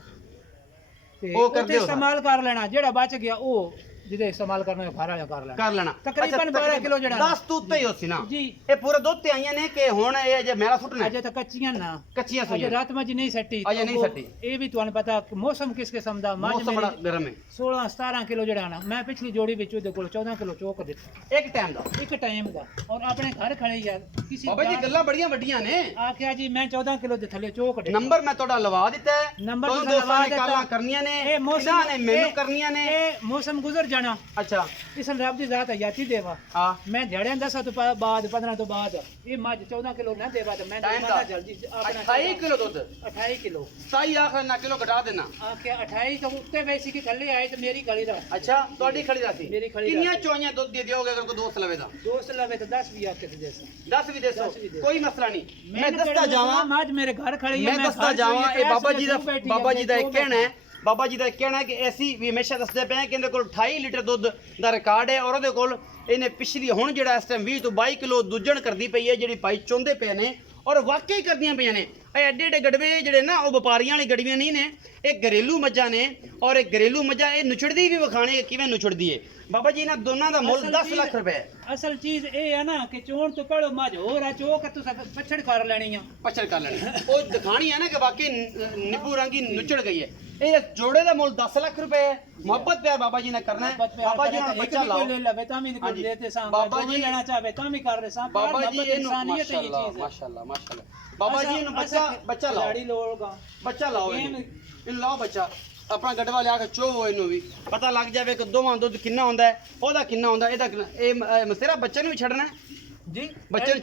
ते ਉਹ ਕਰਦੇ ਉੱਥੇ ਹੋ इस्तेमाल कर लेना जेड़ा बच गया ਉਹ ਜਿਹਦੇ इस्तेमाल करना है घर वाला कर लेना तकरीबन 12 किलो जेड़ा 10 ਤੋਂ ਉੱਤੇ ਹੀ ਹੋਸੀ ਨਾ जी ਇਹ ਪੂਰੇ ਦੁੱਧ ਤੇ ਆਈਆਂ ਨੇ ਕਿ ਹੁਣ ਇਹ ਜੇ ਮੇਰਾ ਸੁੱਟਣਾ अजे तो कच्चियां ना ਕੱਚੀਆਂ अजे ਸੂਈਆਂ रात में जी नहीं सट्टी अजे नहीं सट्टी। ये भी ਤੁਹਾਨੂੰ पता कि मौसम किस किस्म ਦਾ ਮੌਸਮ ਬੜਾ ਗਰਮ ਹੈ 16-17 ਕਿਲੋ ਜਿਹੜਾ ਨਾ ਮੈਂ ਪਿਛਲੀ ਜੋੜੀ ਵਿੱਚ ਉਹਦੇ ਕੋਲ 14 ਕਿਲੋ ਚੋਕ ਦਿੱਤਾ ਇੱਕ ਟਾਈਮ ਦਾ ਇੱਕ ਟਾਈਮ ਦਾ ਔਰ ਆਪਣੇ ਘਰ ਖੜੇ ਯਾਰ ਕਿਸੇ ਬਾਬਾ ਜੀ ਗੱਲਾਂ ਬੜੀਆਂ ਵੱਡੀਆਂ ਨੇ ਆਖਿਆ ਜੀ ਮੈਂ 14 ਕਿਲੋ ਦੇ ਥੱਲੇ ਚੋਕ ਦਿੱਤਾ ਨੰਬਰ ਮੈਂ ਤੁਹਾਡਾ ਲਵਾ ਦਿੱਤਾ ਹੈ ਨੰਬਰ ਤੁਹਾਨੂੰ ਤੁਸੀਂ ਦੋਸਤਾਂ ਲਵਾ ਨੇ ਦਿੱਤਾ। ਕਾਲਾਂ ਕਰਨੀਆਂ ਨੇ ਇਹ ਮੌਸਮ ਇਹਨਾਂ ਨੇ ਮੈਨੂੰ ਇਹ- ਕਰਨੀਆਂ ਨੇ ਇਹ ਮੌਸਮ ਗੁਜ਼ਰ ਜਾਣਾ ਅੱਛਾ ਇਸ ਰੱਬ ਦੀ ਜ਼ਾਤ ਹਯਾਤੀ ਦੇਵਾ ਆ ਮੈਂ ਦਿਹਾੜਿਆਂ 10 ਤੋਂ ਬਾਅਦ 15 ਤੋਂ ਬਾਅਦ ਇਹ ਮੱਝ 14 ਕਿਲੋ ਨਾ ਦੇਵਾ ਤਾਂ ਮੈਂ ਟਾਈਮ ਦੇਵਾਂਗਾ ਦਾ ਜਲਦੀ ਆਪਣਾ 28 ਕਿਲੋ ਦੁੱਧ 28 ਕਿਲੋ 27 ਆਖਰ ਨਾ ਕਿਲੋ ਘਟਾ ਦੇਣਾ ਆਖਿਆ 28 ਤੋਂ ਉੱਤੇ ਵੈਸੀ ਕਿ ਥੱਲੇ ਆਏ ਤਾਂ ਮੇਰੀ ਗਲੀ ਦਾ ਅੱਛਾ ਤੁਹਾਡੀ ਖੜੀ ਦਾ ਸੀ ਮੇਰੀ ਖੜੀ ਦਾ ਕਿੰਨੀਆਂ ਸੀ। ਚੋਈਆਂ ਦੁੱਧ ਦੇ ਦਿਓਗੇ ਅਗਰ ਕੋਈ ਦੋਸਤ ਲਵੇ ਤਾਂ ਦੋਸਤ ਲਵੇ ਤਾਂ 10 ਵੀ ਆਕੇ ਦੇ ਦੇ 10 ਵੀ ਦੇਸੋ 10 ਵੀ ਦੇ। ਕੋਈ ਮਸਲਾ ਨਹੀਂ ਮੈਂ ਦੱਸਦਾ ਜਾਵਾਂ ਮੱਝ ਮੇਰੇ ਘਰ ਖੜੀ ਹੈ ਮੈਂ ਦੱਸਦਾ ਜਾਵਾਂ ਇਹ ਬਾਬਾ ਜੀ ਦਾ ਇਹ ਕਹਿਣਾ ਹੈ ਬਾਬਾ ਜੀ ਦਾ ਇਹ ਕਹਿਣਾ ਹੈ ਕਿ ਐਸੀ ਵੀ ਹਮੇਸ਼ਾ ਦੱਸਦੇ ਪਏ ਕਿ ਇਹਦੇ ਕੋਲ 28 ਲੀਟਰ ਦੁੱਧ ਦਾ ਰਿਕਾਰਡ ਹੈ ਔਰ ਉਹਦੇ ਕੋਲ ਇਹਨੇ ਪਿਛਲੀ ਹੁਣ ਜਿਹੜਾ ਇਸ ਟਾਈਮ 20 ਤੋਂ 22 ਕਿਲੋ ਦੁੱਜਣ ਕਰਦੀ ਪਈ ਹੈ ਜਿਹੜੀ ਭਾਈ ਚੁੰਦੇ ਪਏ ਨੇ ਔਰ ਵਾਕਈ ਕਰਦੀਆਂ ਪਈਆਂ ਨੇ ਇਹ ਐਡੇ ਐਡੇ ਗੜਵੇ ਜਿਹੜੇ ਨਾ ਉਹ ਵਪਾਰੀਆਂ ਵਾਲੀ ਗੜਵੀਆਂ ਨਹੀਂ ਨੇ ਇਹ ਘਰੇਲੂ ਮੱਝਾਂ ਨੇ ਔਰ ਇਹ ਘਰੇਲੂ ਮੱਝਾਂ ਇਹ ਨੁਚੜਦੀ ਵੀ ਵਿਖਾਣੇ ਕਿਵੇਂ ਨੁਚੜਦੀ ਹੈ ਬਾਬਾ ਜੀ ਇਹਨਾਂ ਦੋਨਾਂ ਦਾ ਮੁੱਲ 10 ਲੱਖ ਰੁਪਏ ਹੈ ਅਸਲ ਚੀਜ਼ ਇਹ ਹੈ ਨਾ ਕਿ ਚੋਣ ਤੋਂ ਪਹਿਲਾਂ ਮੱਝ ਹੋਰ ਆ ਚੋਕ ਤੁਸੀਂ ਪਛੜ ਕਰ ਲੈਣੀ ਆ ਪਛੜ ਕਰ ਲੈਣੀ ਉਹ ਦਿਖਾਣੀ ਹੈ ਨਾ ਕਿ ਵਾਕਈ ਨਿੱਬੂ ਰੰਗੀ ਨੁਚੜ ਗਈ ਹੈ ਇਹ ਜੋੜੇ ਦਾ ਮੁੱਲ 10 ਲੱਖ ਰੁਪਏ ਹੈ ਮੁਹੱਬਤ ਪਿਆਰ ਬਾਬਾ ਜੀ ਨੇ ਕਰਨਾ ਹੈ ਬਾਬਾ ਜੀ ਨਾਲ ਬੱਚਾ ਲਾਓ ਲੈ ਲਵੇ ਤਾਂ ਵੀ ਕੋਈ ਦੇਤੇ ਸਾਂ ਬਾਬਾ ਜੀ ਲੈਣਾ ਚਾਹਵੇ ਤਾਂ ਵੀ ਕਰ ਰਹੇ ਸਾਂ ਬਾਬਾ ਜੀ ਇਹਨੂੰ ਇਨਸਾਨੀਅਤ ਇਹ ਚੀਜ਼ ਹੈ ਮਾਸ਼ਾਅੱਲਾ ਮਾਸ਼ਾਅੱਲਾ ਬਾਬਾ ਜੀ ਇਹਨੂੰ ਬੱਚਾ ਲਾਓ ਲਾੜੀ ਲੋਗਾ ਬੱਚਾ ਲਾਓ ਇਹਨੂੰ ਲਾਓ ਬੱਚਾ ਆਪਣਾ ਗੜਵਾ ਲਿਆ ਕੇ ਚੋਵੋ ਇਹਨੂੰ ਵੀ ਪਤਾ ਲੱਗ ਜਾਵੇ ਕਿ ਦੋਵਾਂ ਦੁੱਧ ਕਿੰਨਾ ਹੁੰਦਾ ਹੈ, ਉਹਦਾ ਕਿੰਨਾ ਹੁੰਦਾ, ਇਹਦਾ ਕਿੰਨਾ। ਇਹ ਮਸੇਰਾ ਬੱਚੇ ਨੂੰ ਵੀ ਛੱਡਣਾ ਹੈ ਜੀ, ਬੱਚੇ ਨੂੰ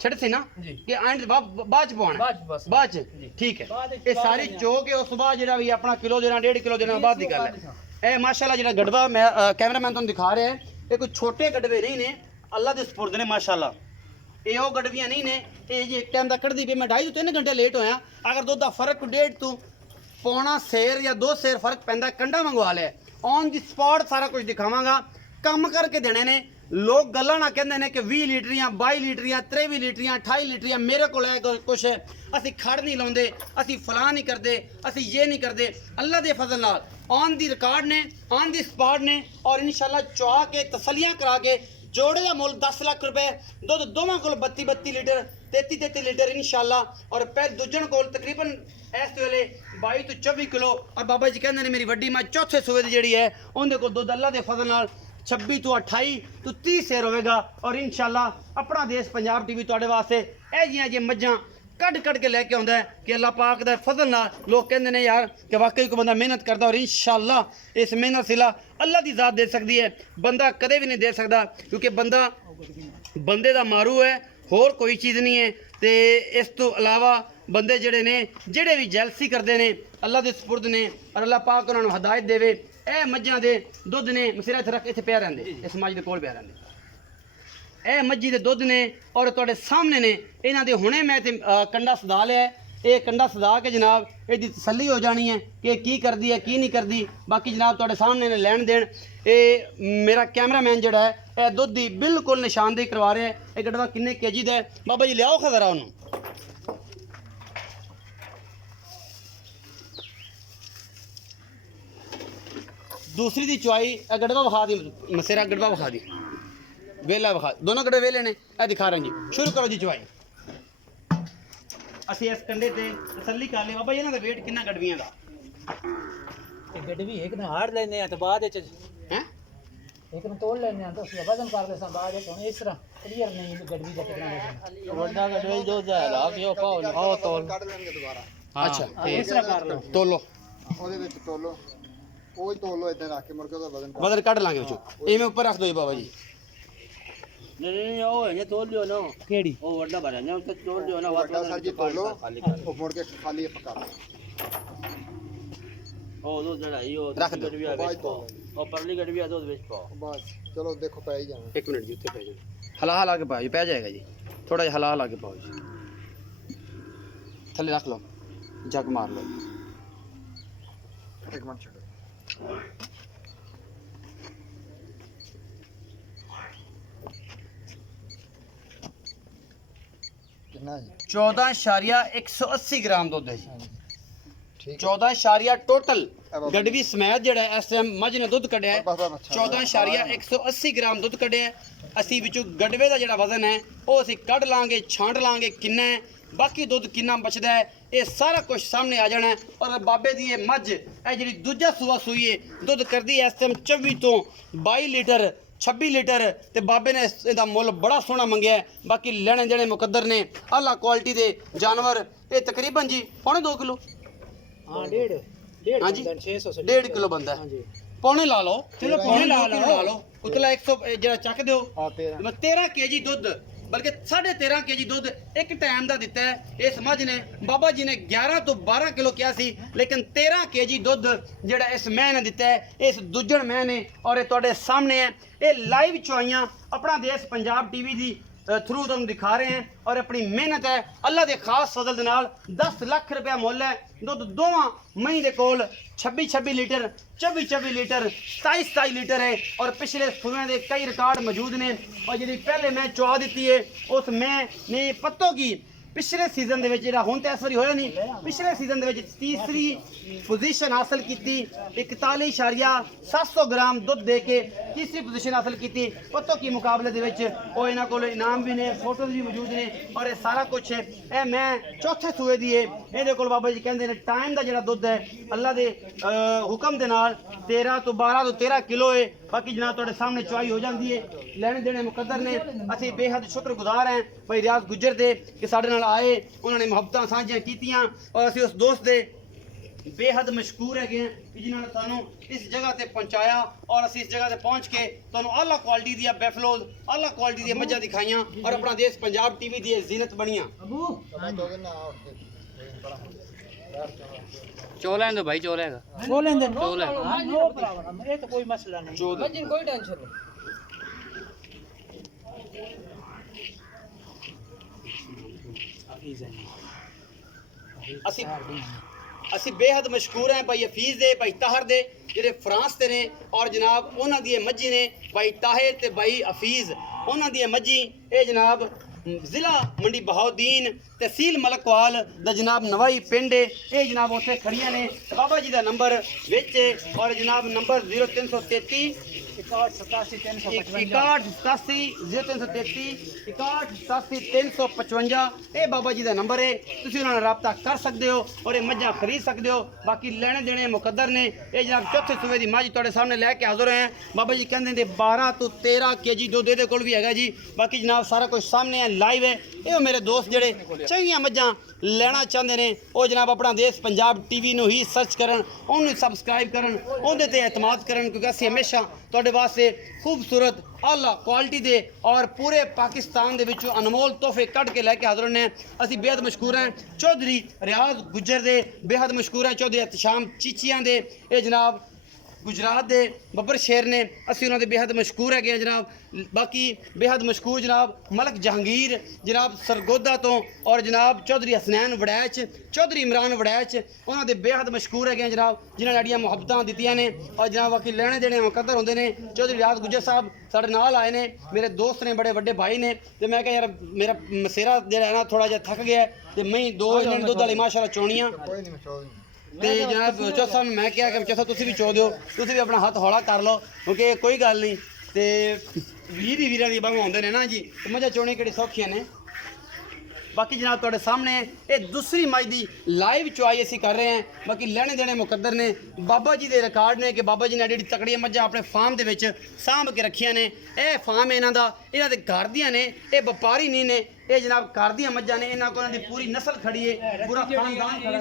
ਛੱਡ ਸੀ ਨਾ ਜੀ। ਕਿ ਐਂਡ ਬਾਅਦ ਚ ਪਾਉਣਾ ਬਾਅਦ ਚ ਠੀਕ ਹੈ। ਇਹ ਸਾਰੀ ਚੋ ਕੇ ਉਸ ਤੋਂ ਬਾਅਦ ਜਿਹੜਾ ਵੀ ਆਪਣਾ ਕਿਲੋ ਦੇਣਾ 1.5 ਕਿਲੋ ਦੇਣਾ ਬਾਅਦ ਦੀ ਗੱਲ ਹੈ। ਇਹ ਮਾਸ਼ਾਅੱਲਾ ਜਿਹੜਾ ਗੜਵਾ ਮੈਂ ਕੈਮਰਾਮੈਨ ਤੁਹਾਨੂੰ ਦਿਖਾ ਰਿਹਾ ਹੈ, ਇਹ ਕੋਈ ਛੋਟੇ ਗੜਵੇ ਨਹੀਂ ਨੇ, ਅੱਲਾ ਦੇ ਸਪੁਰਦ ਨੇ ਮਾਸ਼ਾਅੱਲਾ। ਇਹ ਉਹ ਗੜਵੀਆਂ ਨਹੀਂ ਨੇ ਇਹ ਜੀ ਇੱਕ ਟਾਈਮ ਦਾ ਕੱਢਦੀ ਪਈ। ਮੈਂ 2.5 ਤੋਂ 3 ਘੰਟੇ ਲੇਟ ਹੋਇਆ। ਅਗਰ ਦੁੱਧ ਦਾ ਫਰਕ 1.5 ਤੋਂ ਪੌਣਾ ਸੇਰ ਜਾਂ 2 ਸੇਰ ਫਰਕ ਪੈਂਦਾ, ਕੰਡਾ ਮੰਗਵਾ ਲਿਆ ਔਨ ਦੀ ਸਪੌਟ ਸਾਰਾ ਕੁਝ ਦਿਖਾਵਾਂਗਾ। ਕੰਮ ਕਰਕੇ ਦੇਣੇ ਨੇ। ਲੋਕ ਗੱਲਾਂ ਨਾ ਕਹਿੰਦੇ ਨੇ ਕਿ 20 ਲੀਟਰੀਆਂ 22 ਲੀਟਰੀਆਂ 23 ਲੀਟਰੀਆਂ 28 ਲੀਟਰੀਆਂ ਮੇਰੇ ਕੋਲ ਹੈ ਕੁਛ, ਅਸੀਂ ਖੜ ਨਹੀਂ ਲਾਉਂਦੇ, ਅਸੀਂ ਫਲਾਂ ਨਹੀਂ ਕਰਦੇ, ਅਸੀਂ ਇਹ ਨਹੀਂ ਕਰਦੇ। ਅੱਲਾ ਦੇ ਫਜ਼ਲ ਨਾਲ ਔਨ ਦੀ ਰਿਕਾਰਡ ਨੇ, ਔਨ ਦੀ ਸਪੌਟ ਨੇ ਔਰ ਇਨਸ਼ਾਅੱਲਾ ਚੁਆ ਕੇ ਤਸੱਲੀਆਂ ਕਰਾ ਕੇ जोड़े का मुल 10 लाख रुपए दुध दोवां को 32 लीटर 33 लीटर इंशाल्लाह और पहले दूजन को तकरीबन इस वेले 22 तो 24 किलो और बाबा जी कहते हैं मेरी वड्डी मां चौथे सूबे दी जिहड़ी है उहदे को दुध अल्लाह दे फजल नाल 26 तो 28 तो 30 सेर होएगा और इंशाल्लाह अपना देश पंजाब टीवी तुहाडे वास्ते ਇਹ ਜਿਹੀਆਂ मज्जां ਕੱਢ ਕੇ ਲੈ ਕੇ ਆਉਂਦਾ ਹੈ ਕਿ ਅੱਲਾਹ ਪਾਕ ਦਾ ਫਜ਼ਲ ਨਾਲ ਲੋਕ ਕਹਿੰਦੇ ਨੇ ਯਾਰ ਕਿ ਵਾਕਈ ਕੋਈ ਬੰਦਾ ਮਿਹਨਤ ਕਰਦਾ ਔਰ ਇਨਸ਼ਾਅੱਲਾ ਇਸ ਮਿਹਨਤ ਸਿਲਾ ਅੱਲਾਹ ਦੀ ਜ਼ਾਤ ਦੇ ਸਕਦੀ ਹੈ। ਬੰਦਾ ਕਦੇ ਵੀ ਨਹੀਂ ਦੇ ਸਕਦਾ ਕਿਉਂਕਿ ਬੰਦਾ ਬੰਦੇ ਦਾ ਮਾਰੂ ਹੈ, ਹੋਰ ਕੋਈ ਚੀਜ਼ ਨਹੀਂ ਹੈ। ਤੇ ਇਸ ਤੋਂ ਇਲਾਵਾ ਬੰਦੇ ਜਿਹੜੇ ਨੇ ਜਿਹੜੇ ਵੀ ਜੈਲਸੀ ਕਰਦੇ ਨੇ ਅੱਲਾਹ ਦੇ ਸਪੁਰਦ ਨੇ ਔਰ ਅੱਲਾਹ ਪਾਕ ਉਹਨਾਂ ਨੂੰ ਹਦਾਇਤ ਦੇਵੇ। ਇਹ ਮੱਝਾਂ ਦੇ ਦੁੱਧ ਨੇ ਮਸਿਰਾ ਇੱਥੇ ਰੱਖ ਇੱਥੇ ਪਿਆ ਰਹਿੰਦੇ, ਇਸ ਮੱਝ ਦੇ ਕੋਲ ਪਿਆ ਰਹਿੰਦੇ। ਇਹ ਮੱਝੀ ਦੇ ਦੁੱਧ ਨੇ ਔਰ ਤੁਹਾਡੇ ਸਾਹਮਣੇ ਨੇ। ਇਹਨਾਂ ਦੇ ਹੁਣੇ ਮੈਂ ਤੇ ਕੰਡਾ ਸਦਾ ਲਿਆ। ਇਹ ਕੰਡਾ ਸਦਾ ਕੇ ਜਨਾਬ ਇਹਦੀ ਤਸੱਲੀ ਹੋ ਜਾਣੀ ਹੈ ਕਿ ਕੀ ਕਰਦੀ ਹੈ ਕੀ ਨਹੀਂ ਕਰਦੀ। ਬਾਕੀ ਜਨਾਬ ਤੁਹਾਡੇ ਸਾਹਮਣੇ ਨੇ ਲੈਣ ਦੇਣ। ਇਹ ਮੇਰਾ ਕੈਮਰਾਮੈਨ ਜਿਹੜਾ ਹੈ ਇਹ ਦੁੱਧ ਦੀ ਬਿਲਕੁਲ ਨਿਸ਼ਾਨਦੇਹੀ ਕਰਵਾ ਰਿਹਾ ਹੈ। ਇਹ ਗੜਵਾ ਕਿੰਨੇ ਕੇਜੀ ਦਾ ਹੈ ਬਾਬਾ ਜੀ ਲਿਆਓ ਖਜ਼ਰਾ ਉਹਨੂੰ। दूसरी दी चुआई गड़वा विखा दी, मसेरा गड़वा विखा दी, वेला विखा, दोनों गड़े वेले ने ए दिखा रहे हैं जी। शुरू करो जी चुआई। ਅਸੀਂ ਇਸ ਕੰਡੇ ਤੇ ਤਸੱਲੀ ਕਰ ਲਈ ਬਾਬਾ ਜੀ ਇਹਨਾਂ ਦਾ weight ਕਿੰਨਾ ਗੜਵੀਆਂ ਦਾ। ਇਹ ਗੜਵੀ ਇੱਕ ਦਿਨ ਹਾੜ ਲੈਨੇ ਆ ਤੇ ਬਾਅਦ ਵਿੱਚ ਹੈ ਇੱਕ ਦਿਨ ਤੋੜ ਲੈਨੇ ਆ ਤਾਂ ਉਸ ਦਾ ਵਜ਼ਨ ਕਰ ਲੈਸਾਂ ਬਾਅਦ ਵਿੱਚ। ਹੁਣ ਇਸ ਤਰ੍ਹਾਂ ਕਲੀਅਰ ਨਹੀਂ ਗੜਵੀ ਦਾ ਕਿੰਨਾ ਵਜ਼ਨ ਵੱਡਾ ਗੜਵੀ ਜੋ ਜ਼ਿਆਦਾ ਕਿਉਂ ਪਾਓ ਆਓ ਤੋਲ ਕੱਢ ਲੈਣਗੇ ਦੁਬਾਰਾ। ਅੱਛਾ ਇਸ ਤਰ੍ਹਾਂ ਕਰ ਲਓ, ਤੋਲੋ ਉਹਦੇ ਵਿੱਚ ਤੋਲੋ, ਉਹ ਹੀ ਤੋਲੋ ਇਦਾਂ ਰੱਖ ਕੇ ਮੁੜ ਕੇ ਉਹਦਾ ਵਜ਼ਨ ਕੱਢ ਲਾਂਗੇ ਵਿੱਚੋਂ। ਇਵੇਂ ਉੱਪਰ ਰੱਖ ਦਿਓ ਜੀ ਬਾਬਾ ਜੀ। नहीं वो है तोल लियो ना ਕਿਹੜੀ वो वड्डा भरा ना उसको तोल लियो ना ਵੱਡਾ ਸਰ ਜੀ ਤੋਲੋ, ਉਹ ਮੁੜ ਕੇ ਖਾਲੀ ਪਕਾ ਲਓ। ओ दो जड़ा यो रख दो। गड़विया बाई बेच पाओ और परली गड़विया दो बेच पाओ। ਬਸ ਚਲੋ ਦੇਖੋ ਪੈ ਹੀ ਜਾਣਾ। ਇੱਕ ਮਿੰਟ ਜੀ ਉੱਤੇ ਪੈ ਜਾਓ। ਹਲਾ ਹਲਾ ਕੇ ਪਾਓ ਜੀ, ਪੈ ਜਾਏਗਾ ਜੀ। ਥੋੜਾ ਜਿਹਾ ਹਲਾ ਹਲਾ ਕੇ ਪਾਓ ਜੀ। ਥੱਲੇ ਰੱਖ ਲਓ, ਜਗ ਮਾਰ ਲਓ। ਇੱਕ ਮਿੰਟ ਛੱਡੋ। ਕਿੰਨਾ ਜੀ? 14.180 ਗ੍ਰਾਮ ਦੁੱਧ ਹੈ ਜੀ। ਠੀਕ ਹੈ 14 ਟੋਟਲ ਗੜਵੀ ਸਮੇਤ ਜਿਹੜਾ ਇਸ ਟਾਈਮ ਮੱਝ ਨੇ ਦੁੱਧ ਕੱਢਿਆ ਹੈ। ਬਸ ਬਸ 14.180 ਗ੍ਰਾਮ ਦੁੱਧ ਕੱਢਿਆ ਹੈ। ਅਸੀਂ ਵਿੱਚੋਂ ਗੜਵੇ ਦਾ ਜਿਹੜਾ ਵਜ਼ਨ ਹੈ ਉਹ ਅਸੀਂ ਕੱਢ ਲਾਂਗੇ, ਛਾਂਟ ਲਾਂਗੇ ਕਿੰਨਾ ਹੈ, ਬਾਕੀ ਦੁੱਧ ਕਿੰਨਾ ਬਚਦਾ ਹੈ ਇਹ ਸਾਰਾ ਕੁਝ ਸਾਹਮਣੇ ਆ ਜਾਣਾ ਹੈ। ਔਰ ਬਾਬੇ ਦੀ ਇਹ ਮੱਝ ਇਹ ਜਿਹੜੀ ਦੂਜਾ ਸੂਆ ਸੂਈ ਹੈ ਦੁੱਧ ਕਰਦੀ ਹੈ ਇਸ ਟਾਈਮ 24 ਤੋਂ 22 ਲੀਟਰ 26 ਲੀਟਰ ਤੇ ਬਾਬੇ ਨੇ ਇਹਦਾ ਮੁੱਲ ਬੜਾ ਸੋਹਣਾ ਮੰਗਿਆ ਹੈ। ਬਾਕੀ ਲੈਣੇ ਦੇਣੇ ਮੁਕੱਦਰ ਨੇ। ਆਲਾ ਕੁਆਲਿਟੀ ਦੇ ਜਾਨਵਰ ਇਹ ਤਕਰੀਬਨ ਜੀ 2.5 ਕਿਲੋ ਹਾਂ ਡੇਢ ਹਾਂਜੀ 600 1.5 ਕਿਲੋ ਬੰਦਾ ਹਾਂਜੀ ਪੌਣੇ ਲਾ ਲਓ। ਚਲੋ ਪੌਣੇ ਲਾ ਲਓ। ਉਤਲਾ 100 ਜਿਹੜਾ ਚੱਕ ਦਿਓ। ਆ 13 13 ਕੇਜੀ ਦੁੱਧ ਬਲਕਿ 13.5 ਕੇਜੀ ਦੁੱਧ ਇੱਕ ਟਾਈਮ ਦਾ ਦਿੱਤਾ ਹੈ ਇਸ ਮੱਝ ਨੇ। ਬਾਬਾ ਜੀ ਨੇ 11 ਤੋਂ 12 ਕਿਲੋ ਕਿਹਾ ਸੀ ਲੇਕਿਨ 13 ਕੇਜੀ ਦੁੱਧ ਜਿਹੜਾ ਇਸ ਮੈਂ ਨੇ ਦਿੱਤਾ ਹੈ ਇਸ ਦੂਜਣ ਮੈਂ ਨੇ। ਔਰ ਇਹ ਤੁਹਾਡੇ ਸਾਹਮਣੇ ਹੈ। ਇਹ ਲਾਈਵ ਚੁਆਈਆਂ ਆਪਣਾ ਦੇਸ਼ ਪੰਜਾਬ ਟੀਵੀ ਦੀ ਥਰੂ ਤੁਹਾਨੂੰ ਦਿਖਾ ਰਹੇ ਹਾਂ ਔਰ ਆਪਣੀ ਮਿਹਨਤ ਹੈ। ਅੱਲਾ ਦੇ ਖਾਸ ਫਜ਼ਲ ਦੇ ਨਾਲ 10 ਲੱਖ ਰੁਪਇਆ ਮੁੱਲ ਹੈ। ਦੁੱਧ ਦੋਵਾਂ ਮਹੀਂ ਦੇ ਕੋਲ 26 ਲੀਟਰ 24 ਲੀਟਰ 27 ਲੀਟਰ ਹੈ ਔਰ ਪਿਛਲੇ ਸੂਬਿਆਂ ਦੇ ਕਈ ਰਿਕਾਰਡ ਮੌਜੂਦ ਨੇ। ਔਰ ਜਿਹੜੀ ਪਹਿਲੇ ਮੈਂ ਚੁਆ ਦਿੱਤੀ ਹੈ ਉਸ ਮੈਂ ਨੇ ਪੱਤੋ ਕੀ ਪਿਛਲੇ ਸੀਜ਼ਨ ਦੇ ਵਿੱਚ ਜਿਹੜਾ ਹੁਣ ਤਾਂ ਇਸ ਵਾਰੀ ਹੋਇਆ ਨਹੀਂ, ਪਿਛਲੇ ਸੀਜ਼ਨ ਦੇ ਵਿੱਚ ਤੀਸਰੀ ਪੋਜੀਸ਼ਨ ਹਾਸਲ ਕੀਤੀ 41.700 ਗ੍ਰਾਮ ਦੁੱਧ ਦੇ ਕੇ ਤੀਸਰੀ ਪੋਜੀਸ਼ਨ ਹਾਸਲ ਕੀਤੀ ਪੱਤੋ ਕੀ ਮੁਕਾਬਲੇ ਦੇ ਵਿੱਚ। ਉਹ ਇਹਨਾਂ ਕੋਲ ਇਨਾਮ ਵੀ ਨੇ, ਫੋਟੋਜ਼ ਵੀ ਮੌਜੂਦ ਨੇ ਔਰ ਇਹ ਸਾਰਾ ਕੁਝ ਹੈ। ਇਹ ਮੈਂ ਚੌਥੇ ਸੂਏ ਦੀ ਹੈ। ਇਹਦੇ ਕੋਲ ਬਾਬਾ ਜੀ ਕਹਿੰਦੇ ਨੇ ਟਾਈਮ ਦਾ ਜਿਹੜਾ ਦੁੱਧ ਹੈ ਅੱਲਾ ਦੇ ਹੁਕਮ ਦੇ ਨਾਲ 13 ਤੋਂ 12 ਤੋਂ 13 ਕਿਲੋ ਹੈ। ਬਾਕੀ ਜਨਾਬ ਤੁਹਾਡੇ ਸਾਹਮਣੇ ਚੁਆਈ ਹੋ ਜਾਂਦੀ ਹੈ। ਲੈਣੇ ਦੇਣੇ ਮੁਕੱਦਰ ਨੇ। ਅਸੀਂ ਬੇਹੱਦ ਸ਼ੁਕਰਗੁਜ਼ਾਰ ਹਾਂ ਭਾਈ ਰਿਆਜ਼ ਗੁੱਜਰ ਦੇ ਕਿ ਸਾਡੇ ਨਾਲ ਆਏ, ਉਹਨਾਂ ਨੇ ਮੁਹੱਬਤਾਂ ਸਾਂਝੀਆਂ ਕੀਤੀਆਂ ਔਰ ਅਸੀਂ ਉਸ ਦੋਸਤ ਦੇ बेहद मशहूर है जिन्होंने सानू इस जगह ते पहुंचाया और असी इस जगह ते पहुंच के तुहानू आला क्वालिटी दी बैफलोज आला क्वालिटी दी मज्जां दिखाइयां और अपना देश पंजाब टीवी दी जीनत बनियां। चोला है तो भाई चोला है बोलें दे चोला है। नो प्रॉब्लम, ये तो कोई मसला नहीं। चौदह कोई टेंशन नहीं। ਅਸੀਂ ਅਸੀਂ ਬੇहद ਮਸ਼ਹੂਰ ਹੈ ਭਾਈ ਹਫੀਜ਼ ਦੇ ਭਾਈ ਤਾਹਰ ਦੇ ਜਿਹੜੇ ਫਰਾਂਸ ਦੇ ਨੇ ਔਰ ਜਨਾਬ ਉਹਨਾਂ ਦੀ ਮੱਝੀ ਨੇ ਭਾਈ ਤਾਹਿਰ ਤੇ ਭਾਈ ਹਫੀਜ਼ ਉਹਨਾਂ ਦੀ ਮੱਝੀ ਇਹ ਜਨਾਬ ਜ਼ਿਲ੍ਹਾ ਮੰਡੀ ਬਹਾਉਦੀਨ ਤਹਿਸੀਲ ਮਲਕਵਾਲ ਦਾ ਜਨਾਬ ਨਵਾਈ ਪਿੰਡ ਇਹ ਜਨਾਬ ਉੱਥੇ ਖੜੀਆਂ ਨੇ ਬਾਬਾ ਜੀ ਦਾ ਨੰਬਰ ਵਿੱਚ ਔਰ ਜਨਾਬ ਨੰਬਰ 0333 ਇਹ ਬਾਬਾ ਜੀ ਦਾ ਨੰਬਰ ਹੈ ਤੁਸੀਂ ਉਹਨਾਂ ਨਾਲ ਰਾਬਤਾ ਕਰ ਸਕਦੇ ਹੋ ਔਰ ਇਹ ਮੱਝਾਂ ਖਰੀਦ ਸਕਦੇ ਹੋ। ਬਾਕੀ ਲੈਣੇ ਦੇਣੇ ਮੁਕੱਦਰ ਨੇ। ਇਹ ਜਨਾਬ ਚੌਥੇ ਸੂਬੇ ਦੀ ਮੱਝ ਤੁਹਾਡੇ ਸਾਹਮਣੇ ਲੈ ਕੇ ਹਾਜ਼ਰ ਹੈ। ਬਾਬਾ ਜੀ ਕਹਿੰਦੇ ਨੇ 12 ਤੋਂ 13 ਕੇਜੀ ਦੁੱਧ ਇਹਦੇ ਕੋਲ ਵੀ ਹੈਗਾ ਜੀ। ਬਾਕੀ ਜਨਾਬ ਸਾਰਾ ਕੁਝ ਸਾਹਮਣੇ ਹੈ, ਲਾਈਵ ਹੈ। ਇਹ ਮੇਰੇ ਦੋਸਤ ਜਿਹੜੇ ਚੰਗੀਆਂ ਮੱਝਾਂ ਲੈਣਾ ਚਾਹੁੰਦੇ ਨੇ ਉਹ ਜਨਾਬ ਆਪਣਾ ਦੇਸ਼ ਪੰਜਾਬ ਟੀਵੀ ਨੂੰ ਹੀ ਸਰਚ ਕਰਨ, ਉਹਨੂੰ ਸਬਸਕ੍ਰਾਈਬ ਕਰਨ, ਉਹਦੇ ਤੇ ਇਤਮਾਦ ਕਰਨ ਕਿਉਂਕਿ ਅਸੀਂ ਹਮੇਸ਼ਾ ਤੁਹਾਡੇ ਵਾਸਤੇ ਖੂਬਸੂਰਤ ਆਲਾ ਕੁਆਲਿਟੀ ਦੇ ਔਰ ਪੂਰੇ ਪਾਕਿਸਤਾਨ ਦੇ ਵਿੱਚੋਂ ਅਨਮੋਲ ਤੋਹਫੇ ਕੱਢ ਕੇ ਲੈ ਕੇ ਹਾਜ਼ਰ ਹੁੰਦੇ ਹਾਂ। ਅਸੀਂ ਬੇहद ਮਸ਼ਹੂਰ ਹਾਂ ਚੌਧਰੀ ਰਿਆਜ਼ ਗੁੱਜਰ ਦੇ, ਬੇहद ਮਸ਼ਹੂਰ ਹਾਂ ਚੌਧਰੀ ਇਤਸ਼ਾਮ ਚੀਚੀਆਂ ਦੇ, ਇਹ ਜਨਾਬ गुजरात दे बब्बर शेर ने असी उन्होंने बेहद मशहूर है जनाब। बाकी बेहद मशहूर जनाब मलक जहांगीर जनाब सरगोदा तो और जनाब चौधरी हसनैन वड़ैच चौधरी इमरान वड़ैच उन्होंने बेहद मशहूर है जनाब जिन्होंने अड़ियाँ मुहब्बत दित्तियां ने और जनाब बाकी लेने देने मुकद्दर होंगे ने। चौधरी रियाज गुजर साहब साढ़े नाल आए ने, मेरे दोस्त ने, बड़े वड्डे भाई ने। तो मैं क्या यार मेरा मसेरा जो है ना थोड़ा जिहा थक गया तो मैं 2 दुध वाली माशाअल्लाह चोनियां ਤੇ ਜਨਾਬ ਚੌਥਾ ਸਾਹਿਬ ਮੈਂ ਕਿਹਾ ਕਿ ਚੌਥਾ ਤੁਸੀਂ ਵੀ ਚੋ ਦਿਓ, ਤੁਸੀਂ ਵੀ ਆਪਣਾ ਹੱਥ ਹੌਲਾ ਕਰ ਲਓ ਕਿਉਂਕਿ ਕੋਈ ਗੱਲ ਨਹੀਂ ਤੇ ਵੀਰਾਂ ਦੀ ਬਾਹਾਂ ਆਉਂਦੇ ਨੇ ਨਾ ਜੀ ਤੇ ਮੱਝਾਂ ਚੋਣੀ ਕਿਹੜੀ ਸੌਖੀਆਂ ਨੇ। ਬਾਕੀ ਜਨਾਬ ਤੁਹਾਡੇ ਸਾਹਮਣੇ ਇਹ ਦੂਸਰੀ ਮੱਝ ਦੀ ਲਾਈਵ ਚੁਆਈ ਅਸੀਂ ਕਰ ਰਹੇ ਹਾਂ। ਬਾਕੀ ਲੈਣੇ ਦੇਣੇ ਮੁਕੱਦਰ ਨੇ, ਬਾਬਾ ਜੀ ਦੇ ਰਿਕਾਰਡ ਨੇ ਕਿ ਬਾਬਾ ਜੀ ਨੇ ਜਿਹੜੀ ਤਕੜੀਆਂ ਮੱਝਾਂ ਆਪਣੇ ਫਾਰਮ ਦੇ ਵਿੱਚ ਸਾਂਭ ਕੇ ਰੱਖੀਆਂ ਨੇ। ਇਹ ਫਾਰਮ ਇਹਨਾਂ ਦਾ, ਇਹਨਾਂ ਦੇ ਘਰ ਦੀਆਂ ਨੇ, ਇਹ ਵਪਾਰੀ ਨਹੀਂ ਨੇ, ਇਹ ਜਨਾਬ ਘਰ ਦੀਆਂ ਮੱਝਾਂ ਨੇ। ਇਹਨਾਂ ਕੋਲ ਇਹਨਾਂ ਦੀ ਪੂਰੀ ਨਸਲ ਖੜੀ ਹੈ, ਪੂਰਾ ਖਾਨਦਾਨ ਖੜਾ ਹੈ।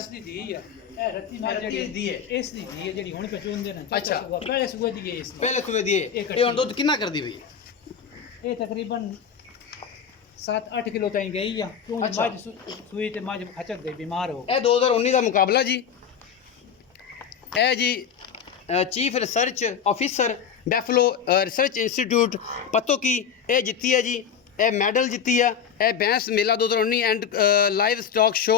ਇਸ ਦੀ ਹੈ ਜਿਹੜੀ ਹੁਣ ਪਚੋਂਦੇ ਨੇ। ਅੱਛਾ ਪਹਿਲੇ ਸੂਏ ਦੀ ਹੈ ਇਸ ਪਹਿਲੇ ਸੂਏ ਦੀ ਇਹ ਹੁਣ ਦੁੱਧ ਕਿੰਨਾ ਕਰਦੀ ਪਈ? ਇਹ ਤਕਰੀਬਨ 7-8 ਕਿਲੋ ਤਾਈਂ ਗਈ ਆ ਕਿਉਂ ਮੱਝ ਸੂਈ ਤੇ ਮੱਝ ਹਚਕ ਗਈ, ਬਿਮਾਰ ਹੋ ਗਈ। ਇਹ 2019 ਦਾ ਮੁਕਾਬਲਾ ਜੀ। ਇਹ ਜੀ chief research officer buffalo research institute Patto ਕੀ ਇਹ ਜਿੱਤੀ ਹੈ ਜੀ। ਇਹ ਮੈਡਲ ਜਿੱਤੀ ਆ। ਇਹ ਬੈਂਸ ਮੇਲਾ 2019 ਐਂਡ ਲਾਈਵ ਸਟਾਕ ਸ਼ੋ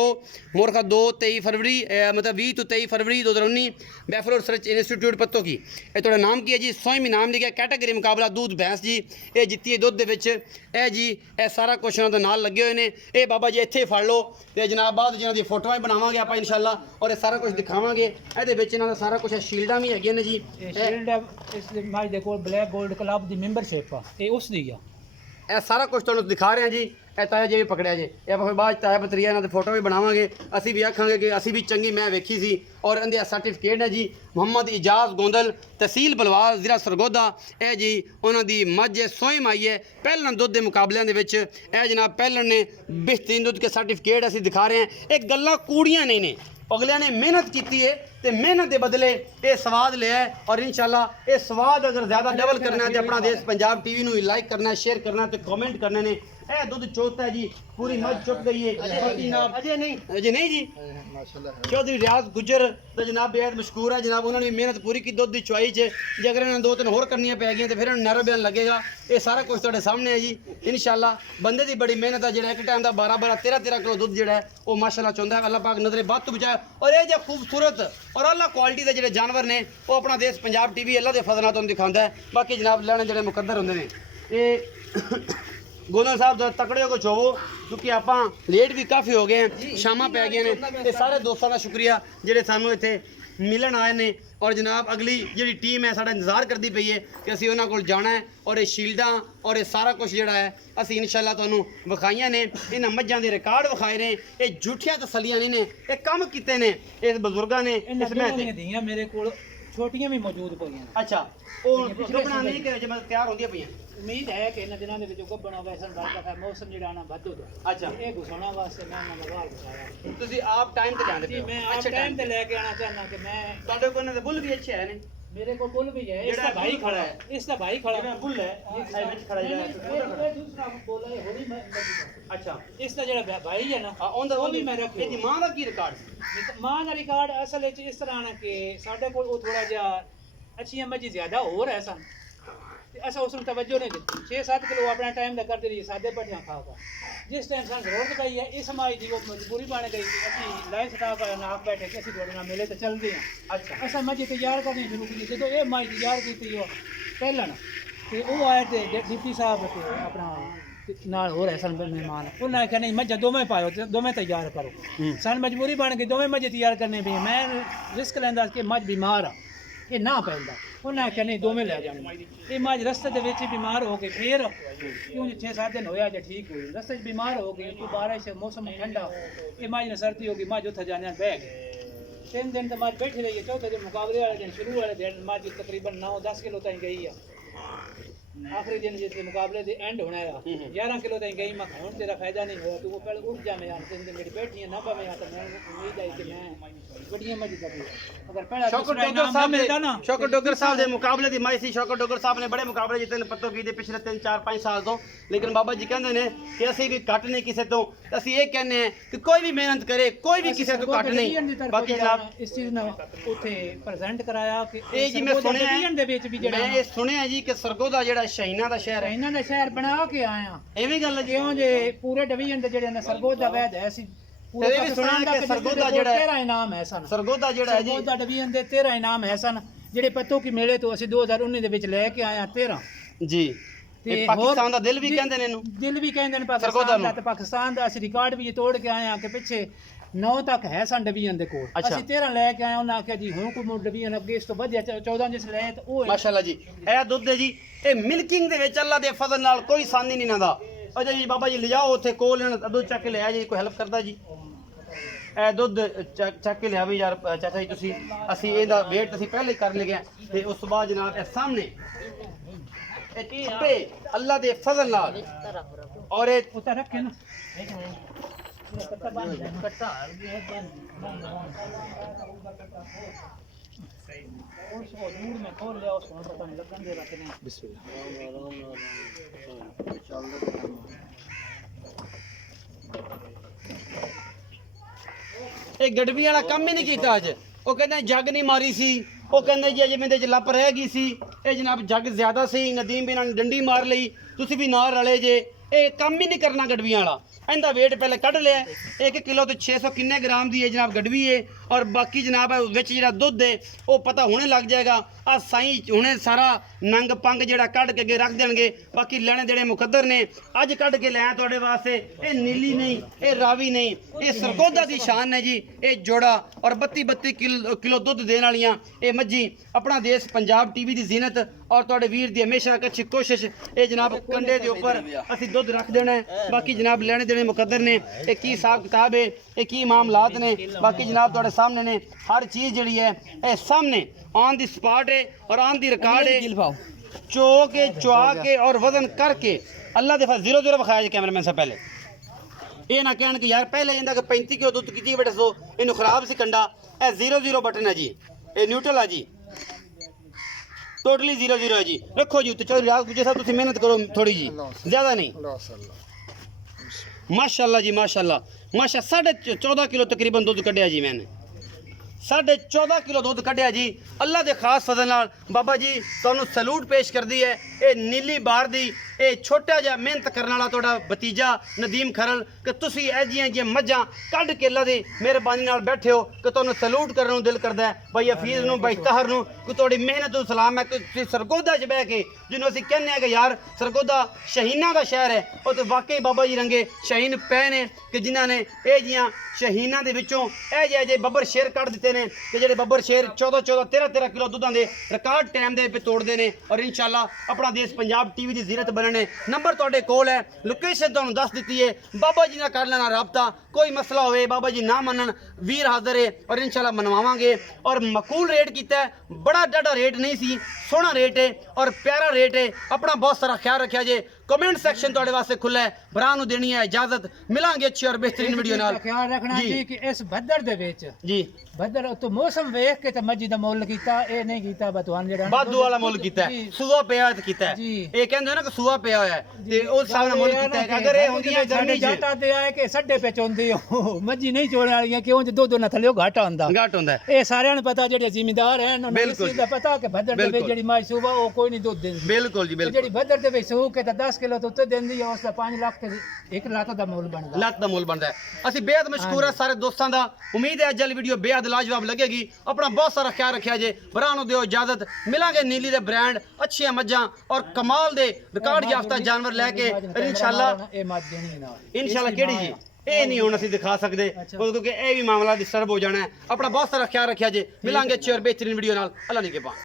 ਮੋਰਖਾ 23 ਫਰਵਰੀ ਮਤਲਬ 20 ਤੋਂ 23 ਫਰਵਰੀ 2019 ਬੈਫਲੋ ਰਿਸਰਚ ਇੰਸਟੀट्यूट ਪੱਤੋ ਕੀ। ਇਹ ਤੁਹਾਡਾ ਨਾਮ ਕੀ ਹੈ ਜੀ? ਸੋਇਮ ਨਾਮ ਲਿਖਿਆ। ਕੈਟਾਗਰੀ ਮੁਕਾਬਲਾ दूध ਭੈਂਸ ਜੀ। ਇਹ ਜਿੱਤੀ ਹੈ ਦੁੱਧ ਦੇ ਵਿੱਚ। ਇਹ ਜੀ ਇਹ ਸਾਰਾ ਕੁਛ ਉਹਨਾਂ ਦੇ ਨਾਲ ਲੱਗੇ ਹੋਏ ਨੇ। ਇਹ ਬਾਬਾ ਜੀ ਇੱਥੇ ਫੜ ਲਓ ਤੇ ਜਨਾਬ ਬਾਅਦ ਜਿਹਨਾਂ ਦੀਆਂ ਫੋਟੋਆਂ ਵੀ ਬਣਾਵਾਂਗੇ ਆਪਾਂ ਇਨਸ਼ਾਅੱਲਾ ਔਰ ਇਹ ਸਾਰਾ ਕੁਝ ਦਿਖਾਵਾਂਗੇ। ਇਹਦੇ ਵਿੱਚ ਇਹਨਾਂ ਦਾ ਸਾਰਾ ਕੁਝ ਸ਼ੀਲਡਾਂ ਵੀ ਹੈਗੀਆਂ ਨੇ ਜੀ। ਇਹ ਸ਼ੀਲਡ ਇਸ ਦੇ ਮੱਝ ਦੇ ਕੋਲ ਬਲੈਕ 골ਡ ਕਲੱਬ ਦੀ ਮੈਂਬਰਸ਼ਿਪ ਆ, ਇਹ ਉਸ ਦੀ ਆ। ਇਹ ਸਾਰਾ ਕੁਝ ਤੁਹਾਨੂੰ ਦਿਖਾ ਰਹੇ ਹਾਂ ਜੀ। ਇਹ ਤਾਇਆ ਜੀ ਵੀ ਪਕੜਿਆ ਜੇ, ਇਹ ਆਪਾਂ ਫਿਰ ਬਾਅਦ 'ਚ ਤਾਇਆ ਬਤਰੀਆ ਇਹਨਾਂ ਦੇ ਫੋਟੋ ਵੀ ਬਣਾਵਾਂਗੇ। ਅਸੀਂ ਵੀ ਆਖਾਂਗੇ ਕਿ ਅਸੀਂ ਵੀ ਚੰਗੀ ਮੈਂ ਵੇਖੀ ਸੀ ਔਰ ਇਹਦੇ ਸਰਟੀਫਿਕੇਟ ਹੈ ਜੀ। ਮੁਹੰਮਦ ਇਜਾਜ਼ ਗੋਂਦਲ ਤਹਿਸੀਲ ਬਲਵਾਲ ਜ਼ਿਲ੍ਹਾ ਸਰਗੋਦਾ। ਇਹ ਜੀ ਉਹਨਾਂ ਦੀ ਮੱਝ ਸੋਇਮ ਆਈ ਹੈ ਪਹਿਲਾਂ ਦੁੱਧ ਦੇ ਮੁਕਾਬਲਿਆਂ ਦੇ ਵਿੱਚ। ਇਹ ਜਨਾਬ ਪਹਿਲਾਂ ਨੇ ਬਿਹਤਰੀਨ ਦੁੱਧ ਕੇ ਸਰਟੀਫਿਕੇਟ ਅਸੀਂ ਦਿਖਾ ਰਹੇ ਹਾਂ। ਇਹ ਗੱਲਾਂ ਕੂੜੀਆਂ ਨਹੀਂ ਨੇ, ਅਗਲਿਆਂ ਨੇ ਮਿਹਨਤ ਕੀਤੀ ਹੈ ਤੇ ਮਿਹਨਤ ਦੇ ਬਦਲੇ ਇਹ ਸਵਾਦ ਲਿਆ ਹੈ ਔਰ ਇਨਸ਼ਾਅੱਲਾ ਇਹ ਸਵਾਦ ਅਗਰ ਜ਼ਿਆਦਾ ਡਬਲ ਕਰਨਾ ਹੈ ਤੇ ਆਪਣਾ ਦੇਸ਼ ਪੰਜਾਬ ਟੀਵੀ ਨੂੰ ਲਾਈਕ ਕਰਨਾ, ਸ਼ੇਅਰ ਕਰਨਾ ਤੇ ਕਮੈਂਟ ਕਰਨੇ ਨੇ। ਇਹ ਦੁੱਧ ਚੋਤਾ ਹੈ ਜੀ, ਪੂਰੀ ਮੱਝ ਚੁੱਕ ਗਈ ਹੈ ਜਨਾਬ। ਅਜੇ ਨਹੀਂ ਜੀ। ਚੌਧਰੀ ਰਿਆਜ਼ ਗੁੱਜਰ ਤਾਂ ਜਨਾਬ ਬੇहद ਮਸ਼ਹੂਰ ਹੈ ਜਨਾਬ। ਉਹਨਾਂ ਨੇ ਮਿਹਨਤ ਪੂਰੀ ਕੀ ਦੁੱਧ ਦੀ ਚੁਆਈ 'ਚ। ਜੇ ਅਗਰ ਇਹਨਾਂ 2-3 ਹੋਰ ਕਰਨੀਆਂ ਪੈ ਗਈਆਂ ਤੇ ਫਿਰ ਇਹਨਾਂ ਨਰਮ ਬਿਆਨ ਲੱਗੇਗਾ। ਇਹ ਸਾਰਾ ਕੁਝ ਤੁਹਾਡੇ ਸਾਹਮਣੇ ਹੈ ਜੀ। ਇਨਸ਼ਾਅੱਲਾ ਬੰਦੇ ਦੀ ਬੜੀ ਮਿਹਨਤ ਹੈ ਜਿਹੜਾ ਇੱਕ ਟਾਈਮ ਦਾ 12-12 13-13 ਕਿਲੋ ਦੁੱਧ ਜਿਹੜਾ ਹੈ ਉਹ ਮਾਸ਼ਾਅੱਲਾ ਚਾਹੁੰਦਾ ਹੈ। ਅੱਲਾਹ ਪਾਕ ਨਜ਼ਰੇ ਵੱਧ ਤੋਂ ਬਚਾਏ ਔਰ ਇਹ ਜੇ ਖੂਬਸੂਰਤ ਔਰ ਅੱਲਾ ਕੁਆਲਿਟੀ ਦੇ ਜਿਹੜੇ ਜਾਨਵਰ ਨੇ ਉਹ ਆਪਣਾ ਦੇਸ਼ ਪੰਜਾਬ ਟੀਵੀ ਅੱਲਾ ਦੇ ਫਜ਼ਲ ਨਾਲ ਤੁਹਾਨੂੰ ਦਿਖਾਉਂਦਾ ਹੈ। ਬਾਕੀ ਜਨਾਬ ਲੈਣੇ ਜਿਹੜੇ ਮੁਕੱਦਰ ਹੁੰਦੇ ਨੇ। ਇਹ ਗੋਨਲ ਸਾਹਿਬ ਦਾ ਤਕੜੇ ਕੋ ਚੋਵੋ ਕਿਉਂਕਿ ਆਪਾਂ ਲੇਟ ਵੀ ਕਾਫੀ ਹੋ ਗਏ ਹਾਂ, ਸ਼ਾਮਾਂ ਪੈ ਗਈਆਂ ਨੇ। ਤੇ ਸਾਰੇ ਦੋਸਤਾਂ ਦਾ ਸ਼ੁਕਰੀਆ ਜਿਹੜੇ ਸਾਨੂੰ ਇੱਥੇ ਮਿਲਣ ਆਏ ਨੇ ਔਰ ਜਨਾਬ ਅਗਲੀ ਜਿਹੜੀ ਟੀਮ ਹੈ ਸਾਡਾ ਇੰਤਜ਼ਾਰ ਕਰਦੀ ਪਈ ਹੈ ਕਿ ਅਸੀਂ ਉਹਨਾਂ ਕੋਲ ਜਾਣਾ ਹੈ ਔਰ ਇਹ ਸ਼ੀਲਡਾਂ ਔਰ ਇਹ ਸਾਰਾ ਕੁਝ ਜਿਹੜਾ ਹੈ ਅਸੀਂ ਇਨਸ਼ਾਅੱਲਾ ਤੁਹਾਨੂੰ ਵਿਖਾਈਆਂ ਨੇ। ਇਹਨਾਂ ਮੱਝਾਂ ਦੇ ਰਿਕਾਰਡ ਵਿਖਾਏ ਨੇ। ਇਹ ਝੂਠੀਆਂ ਤਸੱਲੀਆਂ ਨਹੀਂ ਨੇ, ਇਹ ਕੰਮ ਕੀਤੇ ਨੇ ਇਸ ਬਜ਼ੁਰਗਾਂ ਨੇ। ਇਸ ਮੈਂ ਦੀਆਂ ਮੇਰੇ ਕੋਲ ਛੋਟੀਆਂ ਵੀ ਮੌਜੂਦ ਪਈਆਂ ਅੱਛਾ ਉਹ ਗੱਬਣਾ ਨਹੀਂ ਕਿ ਜਦ ਤਿਆਰ ਹੁੰਦੀਆਂ ਪਈਆਂ ਉਮੀਦ ਹੈ ਕਿ ਇਹਨਾਂ ਦਿਨਾਂ ਦੇ ਵਿੱਚ ਗੱਬਣਾ ਵੈਸਣ ਵਰਗਾ ਹੈ ਮੌਸਮ ਜਿਹੜਾ ਨਾ ਵਾਧੂ ਦਾ ਅੱਛਾ ਇਹ ਘੁਸਾਉਣਾ ਵਾਸਤੇ ਮੈਂ ਇਹਨਾਂ ਦਾ ਬਾਹਰ ਘੁਸਾਇਆ ਤੁਸੀਂ ਆਪ ਟਾਈਮ ਤੇ ਜਾਂਦੇ ਜੀ ਪਏ ਮੈਂ ਹੋ ਆਪ ਅੱਛਾ ਟਾਈਮ ਤੇ ਲੈ ਕੇ ਆਣਾ ਚਾਹੁੰਦਾ ਕਿ ਮੈਂ ਤੁਹਾਡੇ ਕੋਲ ਇਹਨਾਂ ਦੇ ਬੁੱਲ ਵੀ ਅੱਛੇ ਹੈ ਨੇ ਮੇਰੇ ਕੋਲ ਬੁੱਲ ਵੀ ਹੈ ਇਸ ਜਿਹੜਾ ਦਾ ਭਾਈ ਬੁੱਲ ਖੜਾ ਖੜਾ ਹੈ ਇਸ ਦਾ ਭਾਈ ਖੜਾ ਜਿਹੜਾ ਬੁੱਲ ਹੈ ਇਹ ਵਿੱਚ ਖੜਾ ਜਿਹੜਾ ਇਹ ਦੂਸਰਾ ਬੁੱਲ ਹੈ ਹੋਰੀ ਮੈਂ ਅੱਛਾ ਇਸ ਦਾ ਜਿਹੜਾ ਭਾਈ ਹੈ ਨਾ ਉਹਦਾ ਉਹ ਵੀ ਮੈਂ ਰੱਖਿਆ ਇਹਦੀ ਮਾਂ ਦਾ ਕੀ ਰਿਕਾਰਡ ਸੀ ਮਾਂ ਦਾ ਰਿਕਾਰਡ ਅਸਲ ਵਿੱਚ ਇਸ ਤਰ੍ਹਾਂ ਨਾ ਕਿ ਸਾਡੇ ਕੋਲ ਉਹ ਥੋੜਾ ਜਿਹਾ ਅੱਛੀਆਂ ਮੱਝੀ ਜ਼ਿਆਦਾ ਹੋਰ ਹੈ ਸਨ ਤੇ ਅਸਾਂ ਉਸ ਨੂੰ ਤਵੱਜੋ ਨਹੀਂ ਦਿੱਤੀ 6-7 ਕਿਲੋ ਆਪਣਾ ਟਾਈਮ ਦਾ ਕਰਦੇ ਰਹੀ ਸਾਦੇ ਪੱਠਿਆਂ ਖਾ ਖਾ ਜਿਸ ਟਾਈਮ ਸਾਨੂੰ ਜ਼ਰੂਰਤ ਪਈ ਹੈ ਇਸ ਮਾਈ ਦੀ ਉਹ ਮਜਬੂਰੀ ਬਣ ਗਈ ਕਿ ਅਸੀਂ ਲਾਈਨ ਸਟਾਫ ਵਾਲਾ ਨਾਕ ਬੈਠੇ ਕਿ ਅਸੀਂ ਤੁਹਾਡੇ ਨਾਲ ਮਿਲੇ ਤੇ ਚੱਲਦੇ ਹਾਂ ਅੱਛਾ ਅਸਾਂ ਮੱਝੀ ਤਿਆਰ ਕਰਨੀ ਸ਼ੁਰੂ ਕੀਤੀ ਜਦੋਂ ਇਹ ਮਾਈ ਤਿਆਰ ਕੀਤੀ ਉਹ ਪਹਿਲਣ ਤੇ ਉਹ ਆਏ ਤੇ ਡਿਪਟੀ ਸਾਹਿਬ ਤੇ ਆਪਣਾ ਨਾਲ ਹੋਰ ਐਸਾ ਮਹਿਮਾਨ ਉਹਨਾਂ ਆਖਿਆ ਨਹੀਂ ਮੱਝਾਂ ਦੋਵੇਂ ਪਾਇਓ ਤੇ ਦੋਵੇਂ ਤਿਆਰ ਕਰੋ ਸਾਨੂੰ ਮਜਬੂਰੀ ਬਣ ਗਈ ਦੋਵੇਂ ਮੱਝੇ ਤਿਆਰ ਕਰਨੇ ਪਏ ਮੈਂ ਰਿਸਕ ਲੈਂਦਾ ਕਿ ਮੱਝ ਬਿਮਾਰ ਆ ਇਹ ਨਾ ਪੈਂਦਾ ਉਹਨਾਂ ਆਖਿਆ ਨਹੀਂ ਦੋਵੇਂ ਲੈ ਜਾਣੇ ਇਹ ਮੱਝ ਰਸਤੇ ਦੇ ਵਿੱਚ ਹੀ ਬਿਮਾਰ ਹੋ ਗਈ ਫੇਰ ਕਿਉਂ 6-7 ਦਿਨ ਹੋਇਆ ਜੇ ਠੀਕ ਹੋਈ ਰਸਤੇ 'ਚ ਬਿਮਾਰ ਹੋ ਗਈ ਕੋਈ ਬਾਰਿਸ਼ ਮੌਸਮ ਠੰਡਾ ਇਹ ਮੱਝ ਨੇ ਸਰਦੀ ਹੋ ਗਈ ਮੱਝ ਉੱਥੇ ਜਾਣੇ ਬਹਿ ਗਈ 3 ਦਿਨ ਤਾਂ ਮੱਝ ਬੈਠੀ ਰਹੀ ਹੈ ਚੌਥੇ ਦਿਨ ਮੁਕਾਬਲੇ ਵਾਲੇ ਦਿਨ ਸ਼ੁਰੂ ਵਾਲੇ ਦਿਨ ਮੱਝ ਤਕਰੀਬਨ 9-10 ਕਿਲੋ ਤਾਈਂ ਗਈ ਆ आखिरी दिन जिस मुकाबले दे एंड होना है 11 किलो ताईं गई मैं हुन तेरा फायदा नहीं होया तू पहले उठ जा मैं यार तीन दिन मेरी बैठी है ना बा मैं तो मैं उम्मीद आई कि मैं बड़ियां मजी कर अगर पहला शौकत डोगर साहब मिलता ना शौकत डोगर साहब ਦੇ ਮੁਕਾਬਲੇ ਦੀ ਮਾਈ ਸੀ ਸ਼ੌਕਤ ਡੋਗਰ ਸਾਹਿਬ ਨੇ ਬੜੇ ਮੁਕਾਬਲੇ ਜਿੱਤੇ ਨੇ ਪੱਤੋ ਕੀ ਦੇ ਪਿਛਲੇ 3-4-5 ਸਾਲ ਤੋਂ ਲੇਕਿਨ ਬਾਬਾ ਜੀ ਕਹਿੰਦੇ ਨੇ ਕਿ ਅਸੀਂ ਵੀ ਘੱਟ ਨਹੀਂ ਕਿਸੇ ਤੋਂ ਅਸੀਂ ਇਹ ਕਹਿੰਦੇ ਆ ਕਿ ਕੋਈ ਵੀ ਮਿਹਨਤ ਕਰੇ ਕੋਈ ਵੀ ਕਿਸੇ ਤੋਂ ਘੱਟ ਨਹੀਂ ਬਾਕੀ ਜਨਾਬ ਇਸ ਚੀਜ਼ ਨੂੰ ਉੱਥੇ ਪ੍ਰੈਜ਼ੈਂਟ ਕਰਾਇਆ ਕਿ ਇਹ ਜੀ ਮੈਂ ਸੁਣਿਆ ਦੇ ਵਿੱਚ ਵੀ ਜਿਹੜਾ ਮੈਂ ਇਹ ਸੁਣਿਆ ਜੀ ਕਿ ਸਰਗੋਦਾ ਜਿਹੜਾ ਸ਼ਹੀਨਾਂ ਦਾ ਸ਼ਹਿਰ ਹੈ ਇਹਨਾਂ ਦਾ ਸ਼ਹਿਰ ਬਣਾ ਕੇ ਆਇਆ ਐਵੇਂ ਗੱਲ ਹੈ ਜੀ ਕਿਉਂ ਜੇ ਪੂਰੇ ਡਿਵੀਜ਼ਨ ਦੇ ਜਿਹੜੇ ਨੇ ਸਰਗੋਦਾ ਵੈਦ ਹੈ ਸੀ ਤੇ ਇਹ ਵੀ ਸੁਣਿਆ ਕਿ ਸਰਗੋਦਾ ਜਿਹੜਾ 13 ਇਨਾਮ ਹੈ ਸਨ ਸਰਗੋਦਾ ਜਿਹੜਾ ਹੈ ਜੀ ਸਰਗੋਦਾ ਡਿਵੀਜ਼ਨ ਦੇ 13 ਇਨਾਮ ਹੈ ਸਨ ਜਿਹੜੇ ਪੱਤੋ ਕੀ ਮੇਲੇ ਤੋਂ ਅਸੀਂ 2019 ਦੇ ਵਿੱਚ ਲੈ ਕੇ ਆਇਆ 13 ਜੀ ਤੇ ਪਾਕਿਸਤਾਨ ਦਾ ਦਿਲ ਵੀ ਕਹਿੰਦੇ ਨੇ ਇਹਨੂੰ ਦਿਲ ਵੀ ਕਹਿੰਦੇ ਨੇ ਪਾਕਿਸਤਾਨ ਦਾ ਤੇ ਪਾਕਿਸਤਾਨ ਦਾ ਅਸੀਂ ਰਿਕਾਰਡ ਵੀ ਤੋੜ ਕੇ ਆਏ ਆ ਕਿ ਪਿੱਛੇ 9 ਤੱਕ ਹੈ ਸਨ ਡਿਵੀਜ਼ਨ ਦੇ ਕੋਲ ਅਸੀਂ 13 ਲੈ ਕੇ ਆਏ ਉਹਨਾਂ ਆਖਿਆ ਜੀ ਹੁਣ ਕੋਈ ਡਿਵੀਜ਼ਨ ਅੱਗੇ ਇਸ ਤੋਂ ਵਧਿਆ 14 ਜਿਸ ਲੈ ਤੇ ਉਹ ਮਾਸ਼ਾਅੱਲਾ ਜੀ ਇਹ ਦੁੱਧ ਹੈ ਜੀ ਇਹ ਮਿਲਕਿੰਗ ਦੇ ਵਿੱਚ ਅੱਲਾ ਦੇ ਫਜ਼ਲ ਨਾਲ ਕੋਈ ਸਾਨੀ ਨਹੀਂ ਨਾਦਾ ਅਜੇ ਜੀ ਬਾਬਾ ਜੀ ਲਿਜਾਓ ਉੱਥੇ ਕੋਲ ਇਹਨਾਂ ਦੁੱਧ ਚੱਕ ਕੇ ਲਿਆ ਜੀ ਕੋਈ ਹੈਲਪ ਕਰਦਾ ਜੀ ਇਹ ਦੁੱਧ ਚੱਕ ਕੇ ਲਿਆ ਵੀ ਯਾਰ ਚਾਚਾ ਜੀ ਤੁਸੀਂ ਅਸੀਂ ਇਹਦਾ ਵੇਟ ਅਸੀਂ ਪਹਿਲੇ ਕਰ ਲਿਆ ਤੇ ਉਸ ਤੋਂ ਬਾਅਦ ਜਨਾਬ ਇਹ ਸਾਹਮਣੇ ਇਹ ਚੀਪੇ ਅੱਲਾ ਦੇ ਫਜ਼ਲ ਨਾਲ ਔਰ ਇਹ ਉਤਾਰ ਰੱਖੇ ਨਾ ਉਸ ਹਜ਼ੂਰ ਮੈਂ ਖੋਲ ਲਿਆ ਉਸ ਨੂੰ ਪਤਾ ਨਹੀਂ ਲੱਗਣ ਦੇ ਰੱਖਨੇ ਇਹ ਗੜਵੀ ਵਾਲਾ ਕੰਮ ਹੀ ਨਹੀਂ ਕੀਤਾ ਅੱਜ ਉਹ ਕਹਿੰਦੇ ਜੱਗ ਨਹੀਂ ਮਾਰੀ ਸੀ ਉਹ ਕਹਿੰਦੇ ਜੀ ਅਜੇ ਮੇਰੇ ਚ ਲੱਪ ਰਹਿ ਗਈ ਸੀ ਇਹ ਜਨਾਬ ਜੱਗ ਜ਼ਿਆਦਾ ਸੀ ਨਦੀਮ ਵੀ ਨਾਲ ਡੰਡੀ ਮਾਰ ਲਈ ਤੁਸੀਂ ਵੀ ਨਾਲ ਰਲੇ ਜੇ ਇਹ ਕੰਮ ਹੀ ਨਹੀਂ ਕਰਨਾ ਗੜਵੀਆਂ ਵਾਲਾ ਇਹਦਾ weight ਪਹਿਲੇ ਕੱਢ ਲਿਆ 1 ਕਿਲੋ ਤੇ 600 ਕਿੰਨੇ ਗ੍ਰਾਮ ਦੀ ਹੈ ਜਨਾਬ ਗੜਵੀ ਹੈ ਔਰ ਬਾਕੀ ਜਨਾਬ ਵਿੱਚ ਜਿਹੜਾ ਦੁੱਧ ਹੈ ਉਹ ਪਤਾ ਹੁਣੇ ਲੱਗ ਜਾਏਗਾ ਆ ਸਾਈਂ ਹੁਣੇ ਸਾਰਾ ਨੰਗ ਪੰਗ ਜਿਹੜਾ ਕੱਢ ਕੇ ਅੱਗੇ ਰੱਖ ਦੇਣਗੇ ਬਾਕੀ ਲੈਣੇ ਦੇਣੇ ਮੁਕੱਦਰ ਨੇ ਅੱਜ ਕੱਢ ਕੇ ਲਿਆ ਤੁਹਾਡੇ ਵਾਸਤੇ ਇਹ ਨੀਲੀ ਨਹੀਂ ਇਹ ਰਾਵੀ ਨਹੀਂ ਇਹ ਸਰਗੋਦਾ ਦੀ ਸ਼ਾਨ ਹੈ ਜੀ ਇਹ ਜੋੜਾ ਔਰ 32 ਕਿਲੋ ਦੁੱਧ ਦੇਣ ਵਾਲੀਆਂ ਇਹ ਮੱਝੀ ਆਪਣਾ ਦੇਸ਼ ਪੰਜਾਬ ਟੀਵੀ ਦੀ ਜ਼ੀਨਤ ਔਰ ਤੁਹਾਡੇ ਵੀਰ ਦੀ ਹਮੇਸ਼ਾ ਅੱਛੀ ਕੋਸ਼ਿਸ਼ ਇਹ ਜਨਾਬ ਕੰਡੇ ਦੇ ਉੱਪਰ ਅਸੀਂ ਦੁੱਧ ਰੱਖ ਦੇਣਾ ਹੈ ਬਾਕੀ ਜਨਾਬ ਲੈਣੇ ਦੇਣੇ ਮੁਕੱਦਰ ਨੇ ਇਹ ਕੀ ਹਿਸਾਬ ਕਿਤਾਬ ਹੈ ਇਹ ਕੀ ਮਾਮਲਾਤ ਨੇ ਬਾਕੀ ਜਨਾਬ ਤੁਹਾਡੇ ਸਾਹਮਣੇ ਨੇ ਹਰ ਚੀਜ਼ ਜਿਹੜੀ ਹੈ ਇਹ ਸਾਹਮਣੇ ऑन दी स्पॉट है और ऑन दी रिकॉर्ड है चो के चुआ के और वजन करके अल्लाह दे 0-0 विखाया कैमरामैन से पहले ये ना कहन कि यार पहले इंदा कि 35 किलो दूध की बेटे सो इन्हों खराब सी कंडा ए 0-0 बटन है जी ये न्यूट्रल है जी टोटली 0-0 है जी रखो जी उत्ते चलो रियाज गुजे साहब तुसी मेहनत करो थोड़ी जी ज़्यादा नहीं माशाल्लाह जी माशाल्लाह 14.5 किलो तकरीबन दूध कढ़िया जी मैंने 14.5 किलो दुध कढ़िया जी अल्लाह के खास फजल नाल बाबा जी तुहानू सैल्यूट पेश करती है ये नीली बार दी ये छोटा जिहा मेहनत करने वाला तुहाडा भतीजा नदीम खरल कि तुसी ए जिहियां मझां कढ के अल्लाह दी मेहरबानी नाल बैठे हो कि तुहानू सैल्यूट करने नूं दिल करदा है भाई हफीज़ नूं भाई तहर नूं कि तुहाडी मेहनत नूं सलाम है कि तुसीं सरगोदा च बह के जिन्हों असीं कहने कि यार सरगोदा शहीनां दा शहर है वो तो वाकई बाबा जी रंगे शहीन पै ने कि जिन्हां ने ये जिहियां शहीनां दे विचों ए जे बब्बर शेर कढ दित्ते ने कि जेडे बब्बर शेर 14-13 किलो दुधां दे रिकार्ड टाइम दे पे तोड़दे ने और इंशाअल्लाह अपना देश पंजाब टीवी दी जीरत ਬਣੇ ਨੇ ਨੰਬਰ ਤੁਹਾਡੇ ਕੋਲ ਹੈ ਲੋਕੇਸ਼ਨ ਤੁਹਾਨੂੰ ਦੱਸ ਦਿੱਤੀ ਹੈ ਬਾਬਾ ਜੀ ਨਾਲ ਕਰ ਲੈਣਾ ਰਾਬਤਾ ਕੋਈ ਮਸਲਾ ਹੋਵੇ ਬਾਬਾ ਜੀ ਨਾ ਮੰਨਣ ਵੀਰ ਹਾਜ਼ਰ ਹੈ ਔਰ ਇਨਸ਼ਾਅੱਲਾ ਮਨਵਾਵਾਂਗੇ ਔਰ ਮਕੂਲ ਰੇਟ ਕੀਤਾ ਹੈ ਬੜਾ ਡਾਢਾ ਰੇਟ ਨਹੀਂ ਸੀ ਸੋਹਣਾ ਰੇਟ ਹੈ ਔਰ ਪਿਆਰਾ ਰੇਟ ਹੈ ਆਪਣਾ ਬਹੁਤ ਸਾਰਾ ਖਿਆਲ ਰੱਖਿਆ ਜੇ ਕਮੈਂਟ ਸੈਕਸ਼ਨ ਤੁਹਾਡੇ ਵਾਸਤੇ ਖੁੱਲਾ ਹੈ ਭਰਾ ਨੂੰ ਦੇਣੀ ਹੈ ਇਜਾਜ਼ਤ ਮਿਲਾਂਗੇ ਅੱਛੀ ਔਰ ਬਿਹਤਰੀਨ ਵੀਡੀਓ ਨਾਲ ਖਿਆਲ ਰੱਖਣਾ ਜੀ। ਜੀ ਕਿ ਇਸ ਬੱਦਲ ਦੇ ਵਿੱਚ ਜੀ ਬੱਦਲ ਤੋਂ ਮੌਸਮ ਵੇਖ ਕੇ ਤੇ ਮੱਜੀ ਦਾ ਮੁੱਲ ਕੀਤਾ ਇਹ ਨਹੀਂ ਕੀਤਾ ਬਤਵਾਨ ਜਿਹੜਾ ਬਾਦੂ ਵਾਲਾ ਮੁੱਲ ਕੀਤਾ ਹੈ ਜੀ। ਸੂਆ ਪਿਆ ਤੇ ਕੀਤਾ ਹੈ ਜੀ। ਇਹ ਕਹਿੰਦੇ ਨਾ ਕਿ ਸੂਆ ਪਿਆ ਹੋਇਆ ਹੈ ਤੇ ਉਸ ਹਿਸਾਬ ਨਾਲ ਮੁੱਲ ਕੀਤਾ ਹੈ ਕਿ ਅਗਰ ਇਹ ਹੁੰਦੀਆਂ ਗਰਮੀ ਚ ਜਾਤਾ ਤੇ ਆਏ ਕਿ ਸੱਡੇ ਪੇ ਚੋਂਦੀ ਹੋ ਮੱਜੀ ਨਹੀਂ ਚੋਣ ਵਾਲੀਆਂ ਕਿਉਂ ਜੇ ਦੋ ਨਾ ਥੱਲੇ ਘਾਟਾ ਹੁੰਦਾ ਘੱਟ ਹੁੰਦਾ ਹੈ ਇਹ ਸਾਰਿਆਂ ਨੂੰ ਪਤਾ ਜਿਹੜੇ ਜ਼ਿਮੀਂਦਾਰ ਹਨ ਉਹਨਾਂ ਨੂੰ ਇਸ ਬਿਲਕੁਲ ਚੀਜ਼ ਦਾ ਪਤਾ ਕਿ ਬੱਦਲ ਦੇ ਵਿੱਚ ਬਿਲਕੁਲ। ਜਿਹੜੀ ਮਾਈ ਸੂਬਾ ਉਹ ਕੋਈ ਨਹੀਂ ਦੁੱਧ ਦਿੰਦੀ ਬਿਲਕੁਲ ਜੀ ਤੇ ਬਿਲਕੁਲ ਜਿਹੜੀ ਬੱਦਲ ਦੇ ਵਿੱਚ ਸੂ ਕੇ ਤਾਂ 10 ਕਿਲੋ ਤੋਂ ਉੱਤੇ ਦਿੰਦੀ ਹੈ ਉਸ ਦਾ 5 ਲੱਖ ਤੇ 1 ਲੱਖ ਦਾ ਮੁੱਲ ਬਣਦਾ ਲੱਤ ਦਾ ਮੁੱਲ ਬਣਦਾ ਹੈ ਅਸੀਂ ਬੇहद ਮਸ਼ਕੂਰ ਹੈ ਸਾਰੇ ਦੋਸਤਾਂ ਦਾ ਉਮੀਦ ਹੈ ਅੱਜ ਵਾਲੀ ਵੀਡੀਓ ਬੇहद ਲਾਜਵਾਬ ਲੱਗੇਗੀ ਆਪਣਾ ਬਹੁਤ ਸਾਰਾ ਖਿਆਲ ਰੱਖਿਆ ਜੇ ਭਰਾ ਨੂੰ ਦਿਓ ਇਜਾਜ਼ਤ ਮਿਲਾਂਗੇ ਨੀਲੀ ਦੇ ਬ੍ਰਾਂਡ ਅੱਛੀਆਂ ਮੱਝਾਂ ਔਰ ਕਮਾਲ ਦੇ ਰਿਕਾਰਡ ਯਾਫਤਾ ਜਾਨਵਰ ਲੈ ਕੇ ਇਨਸ਼ਾਅੱਲਾ ਇਹ ਮੱਝ ਦੇਣੀ ਨਾਲ ਇਨਸ਼ਾਅੱਲਾ ਕਿਹੜੀ ਜੀ ਇਹ ਨਹੀਂ ਹੁਣ ਅਸੀਂ ਦਿਖਾ ਸਕਦੇ ਕਿਉਂਕਿ ਇਹ ਵੀ ਮਾਮਲਾ ਡਿਸਟਰਬ ਹੋ ਜਾਣਾ ਹੈ ਆਪਣਾ ਬਹੁਤ ਸਾਰਾ ਖਿਆਲ ਰੱਖਿਆ ਜੇ ਮਿਲਾਂਗੇ ਅੱਛੀ ਔਰ ਬਿਹਤਰੀਨ ਵੀਡੀਓ ਨਾਲ ਅੱਲਾ ਨਿਗਹਿਬਾਨ